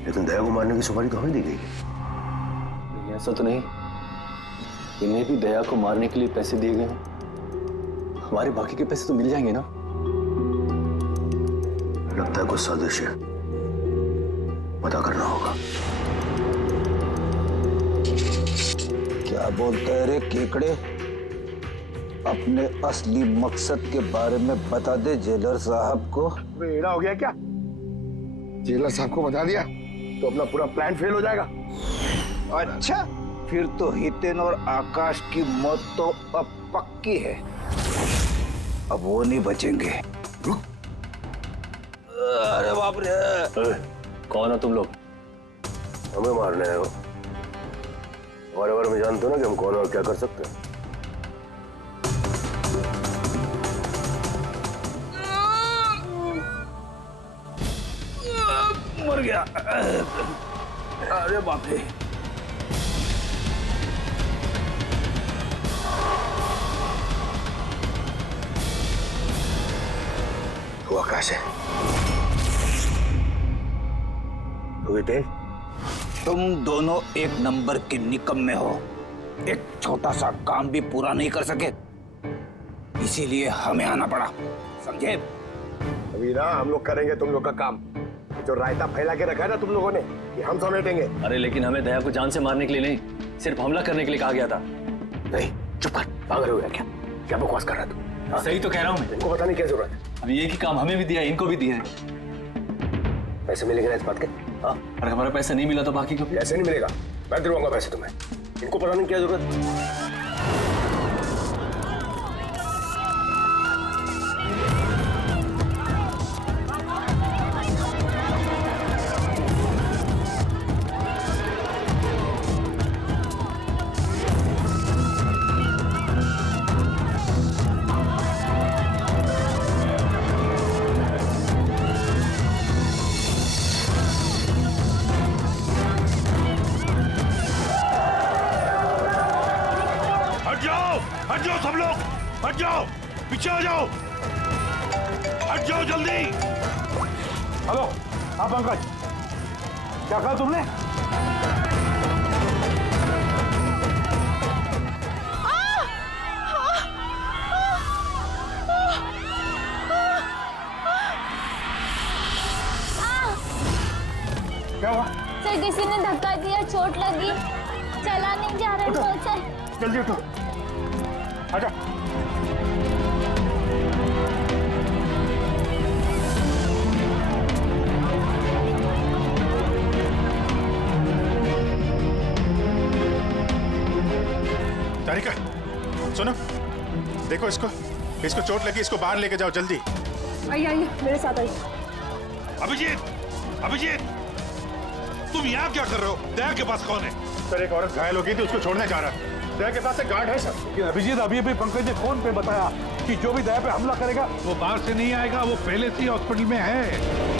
लेकिन दया को मारने की सुपारी तो हमें दी गई। ऐसा तो नहीं, इन्हें भी दया को मारने के लिए पैसे दिए गए हैं। हमारे बाकी के पैसे तो मिल जाएंगे ना? लगता है कुछ साजिश है, पता करना होगा। क्या बोलता है रे केकड़े? अपने असली मकसद के बारे में बता दे जेलर साहब को। बेड़ा हो गया क्या? जेलर साहब को बता दिया तो अपना पूरा प्लान फेल हो जाएगा। अच्छा, फिर तो हितेन और आकाश की मौत तो अब पक्की है, अब वो नहीं बचेंगे। अरे बाप रे! कौन हो तुम लोग? हमें मारने आए हो? हमारे बारे में जानते हो ना कि हम कौन और क्या कर सकते हैं। मर गया। अरे बाप रे! वो आकाश है। तुम दोनों एक नंबर के निकम्मे हो, एक छोटा सा काम भी पूरा नहीं कर सके, इसीलिए हमें आना पड़ा, समझे? अभी ना हम लोग करेंगे तुम लोग का काम। जो रायता फैला के रखा है ना तुम लोगों ने, ये हम समेटेंगे। अरे लेकिन हमें दया को जान से मारने के लिए नहीं, सिर्फ हमला करने के लिए कहा गया था। नहीं, चुप कर, पागल हो गया क्या? क्या बकवास कर रहा तू? सही तो कह रहा हूँ मैं। इनको बताने की क्या जरूरत है? अब ये की काम हमें भी दिया है, इनको भी दिया है। पैसे मिलेंगे ना इस बात के? हाँ, अगर हमारा पैसा नहीं मिला तो बाकी को पैसे नहीं मिलेगा, मैं दिलवाऊंगा पैसे तुम्हें। इनको बताने की क्या जरूरत है? हट जाओ सब लोग, हट जाओ, पीछे आ जाओ, हट जाओ जल्दी। हेलो, हाँ पंकज, क्या कहा तुमने? क्या हुआ? सर किसी ने धक्का दिया, चोट लगी, चला नहीं जा रहा है सर। जल्दी उठो, आजा। तारिका, सुनो, देखो इसको चोट लगी, इसको बाहर लेके जाओ जल्दी। आइए आइए, मेरे साथ आइए। अभिजीत, तुम यहाँ क्या कर रहे हो? दया के पास कौन है? सर, एक औरत घायल हो गई थी, उसको छोड़ने जा रहा है। दया के पास एक गार्ड है सर। लेकिन अभिजीत, अभी पंकज ने फोन पे बताया कि जो भी दया पे हमला करेगा वो बाहर से नहीं आएगा, वो पहले से ही हॉस्पिटल में है।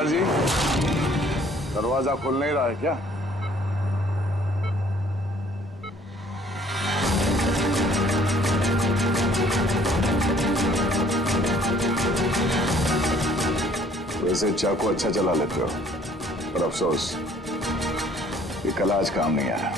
सरदार जी, दरवाजा खोल नहीं रहा है क्या? वैसे चाकू अच्छा चला लेते हो, पर अफसोस ये कला आज काम नहीं आया।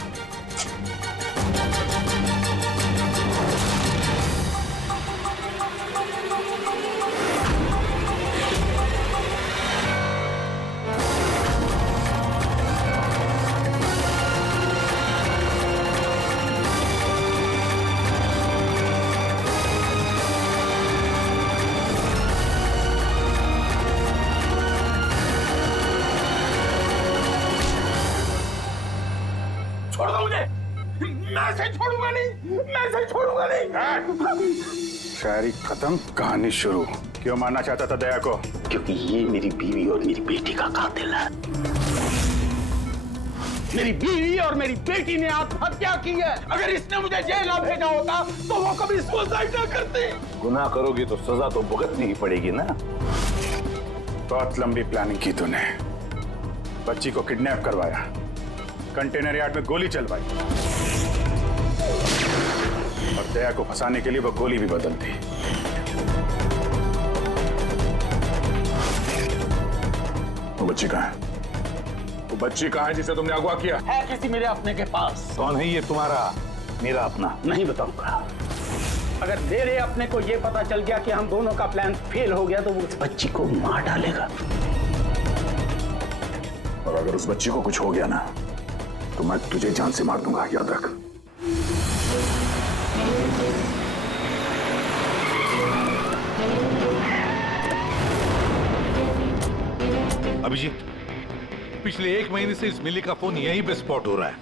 छोड़ दो मुझे, मैं ऐसे छोड़ूंगा नहीं, मैं ऐसे छोड़ूंगा नहीं। शायरी खत्म, कहानी शुरू। क्यों मारना चाहता था दया को? क्योंकि ये मेरी बीवी और मेरी बेटी का कातिल है। मेरी बीवी और मेरी बेटी ने आत्महत्या की है। अगर इसने मुझे जेल ना भेजा होता तो वो कभी सुसाइड ना करती। गुनाह करोगी तो सजा तो भुगतनी ही पड़ेगी ना। बहुत लंबी प्लानिंग की तूने। बच्ची को किडनैप करवाया, कंटेनर यार्ड में गोली चलवाई और दया को फंसाने के लिए वो गोली भी बदल दी। वो बच्ची कहाँ है? वो बच्ची कहाँ है जिसे तुमने अगवा किया? है किसी मेरे अपने के पास। कौन है ये तुम्हारा? मेरा अपना नहीं बताऊंगा। अगर मेरे अपने को ये पता चल गया कि हम दोनों का प्लान फेल हो गया तो वो उस बच्ची को मार डालेगा। और अगर उस बच्ची को कुछ हो गया ना तो मैं तुझे जान से मार दूंगा, याद रख। अभिजीत, पिछले 1 महीने से इस मिली का फोन यहीं पे स्पॉट हो रहा है।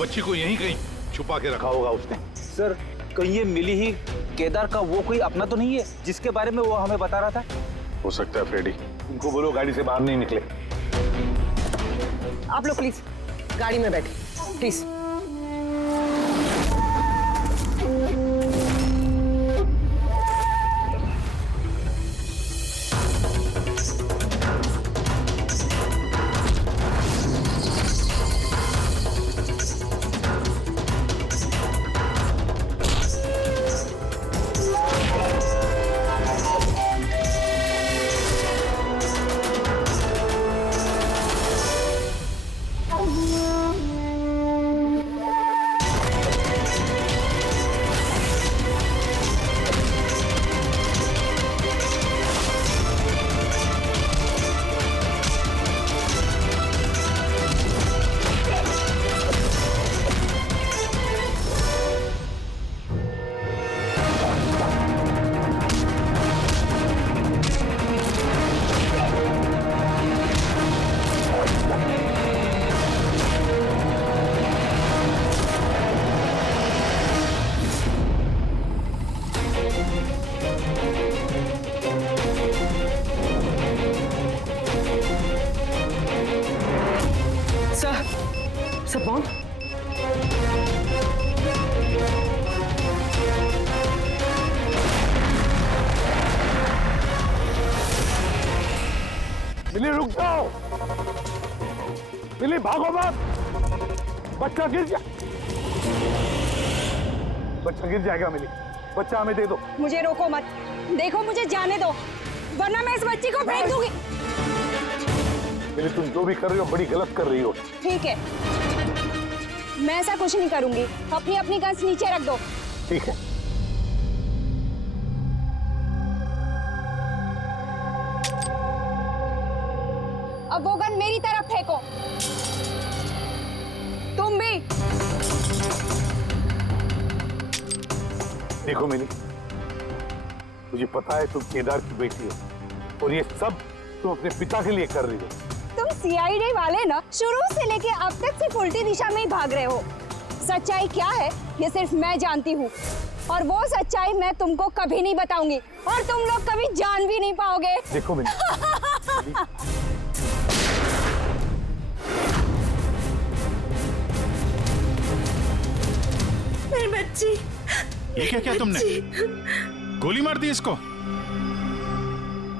बच्ची को यहीं कहीं छुपा के रखा होगा उसने। सर, कहीं ये मिली ही केदार का वो कोई अपना तो नहीं है जिसके बारे में वो हमें बता रहा था? हो सकता है फ्रेडी। उनको बोलो गाड़ी से बाहर नहीं निकले। आप लोग प्लीज गाड़ी में बैठे, प्लीज। सब बॉन्ड मिली, रुक जाओ। मिली, भागो मत। बच्चा गिर जा, बच्चा गिर जाएगा। मिली, बच्चा हमें दे दो। मुझे रोको मत, देखो मुझे जाने दो वरना मैं इस बच्ची को फेंक दूंगी। मिली, तुम जो भी कर रही हो बड़ी गलत कर रही हो। ठीक है, मैं ऐसा कुछ नहीं करूंगी। अपनी अपनी गन्स नीचे रख दो। ठीक है। अब वो गन मेरी तरफ फेंको। तुम भी। देखो मिली, मुझे पता है तुम केदार की बेटी हो और ये सब तुम अपने पिता के लिए कर रही हो। तुम सीआईडी वाले ना शुरू से लेके अब तक सिर्फ उल्टी दिशा में ही भाग रहे हो। सच्चाई क्या है ये सिर्फ मैं जानती हूँ और वो सच्चाई मैं तुमको कभी नहीं बताऊंगी और तुम लोग कभी जान भी नहीं पाओगे। देखो मिली, मेरी बच्ची। ये क्या किया तुमने? गोली मार दी इसको?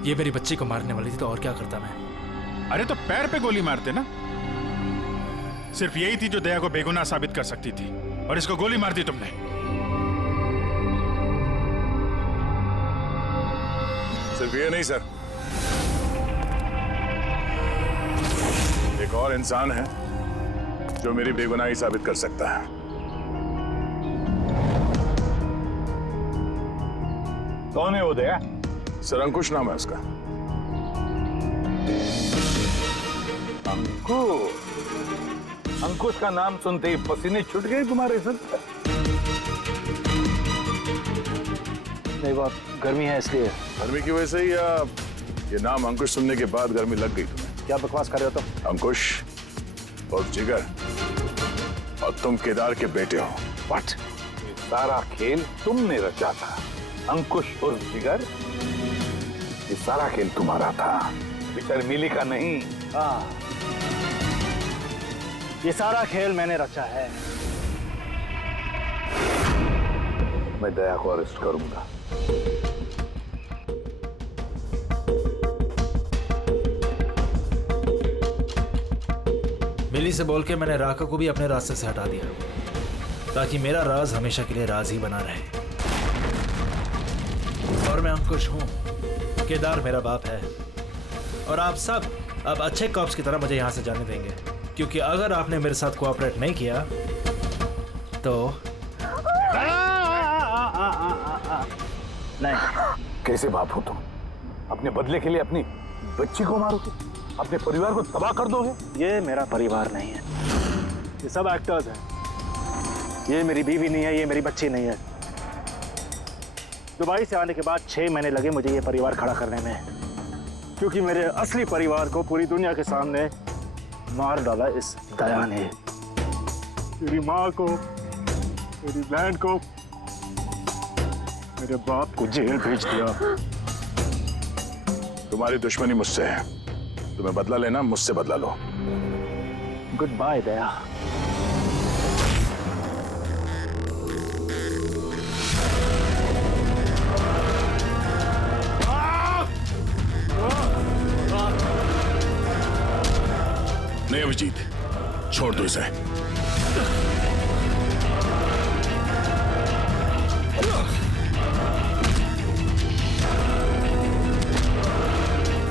ये मेरी बच्ची को मारने वाली थी तो और क्या करता मैं। अरे तो पैर पे गोली मारते ना। सिर्फ यही थी जो दया को बेगुनाह साबित कर सकती थी, और इसको गोली मार दी तुमने। सिर्फ ये नहीं सर, एक और इंसान है जो मेरी बेगुनाही साबित कर सकता है। कौन है वो दया? सर अंकुश नाम है उसका। अंकुश का नाम सुनते ही पसीने छूट गए तुम्हारे सर? नहीं, बात गर्मी है इसलिए। गर्मी की वजह से ही या ये नाम अंकुश सुनने के बाद गर्मी लग गई तुम्हें? क्या बकवास कर रहे हो तुम? अंकुश और जिगर, और तुम केदार के बेटे हो। व्हाट? ये सारा खेल तुमने रचा था, अंकुश और जिगर? ये सारा खेल तुम्हारा था, शर्मिली का नहीं। हाँ, ये सारा खेल मैंने रचा है। मैं दया को अरेस्ट करूंगा। मिली से बोल के मैंने राका को भी अपने रास्ते से हटा दिया, ताकि मेरा राज हमेशा के लिए राज ही बना रहे। और मैं अंकुश हूं, केदार मेरा बाप है, और आप सब अब अच्छे कॉप्स की तरह मुझे यहां से जाने देंगे, क्योंकि अगर आपने मेरे साथ कोऑपरेट नहीं किया तो नहीं। कैसे बाप हो तुम? अपने बदले के लिए अपनी बच्ची को मारोगे, अपने परिवार को तबाह कर दोगे? ये मेरा परिवार नहीं है, ये सब एक्टर्स हैं। ये मेरी बीवी नहीं है, ये मेरी बच्ची नहीं है। दुबई से आने के बाद 6 महीने लगे मुझे ये परिवार खड़ा करने में, क्योंकि मेरे असली परिवार को पूरी दुनिया के सामने मार डाला इस दया ने। मेरी माँ को, मेरी बहन को, मेरे बाप को जेल भेज दिया। तुम्हारी दुश्मनी मुझसे है, तुम्हें बदला लेना, मुझसे बदला लो। गुड बाय दया। नहीं अभिजीत, छोड़ दो इसे।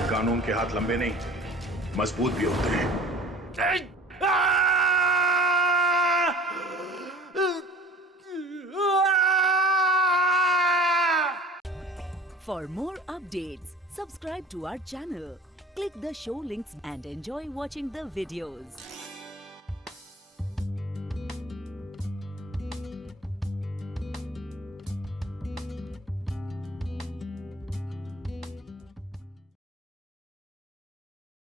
कानून के हाथ लंबे नहीं, मजबूत भी होते हैं। For more updates, subscribe to our channel, click the show links and enjoy watching the videos.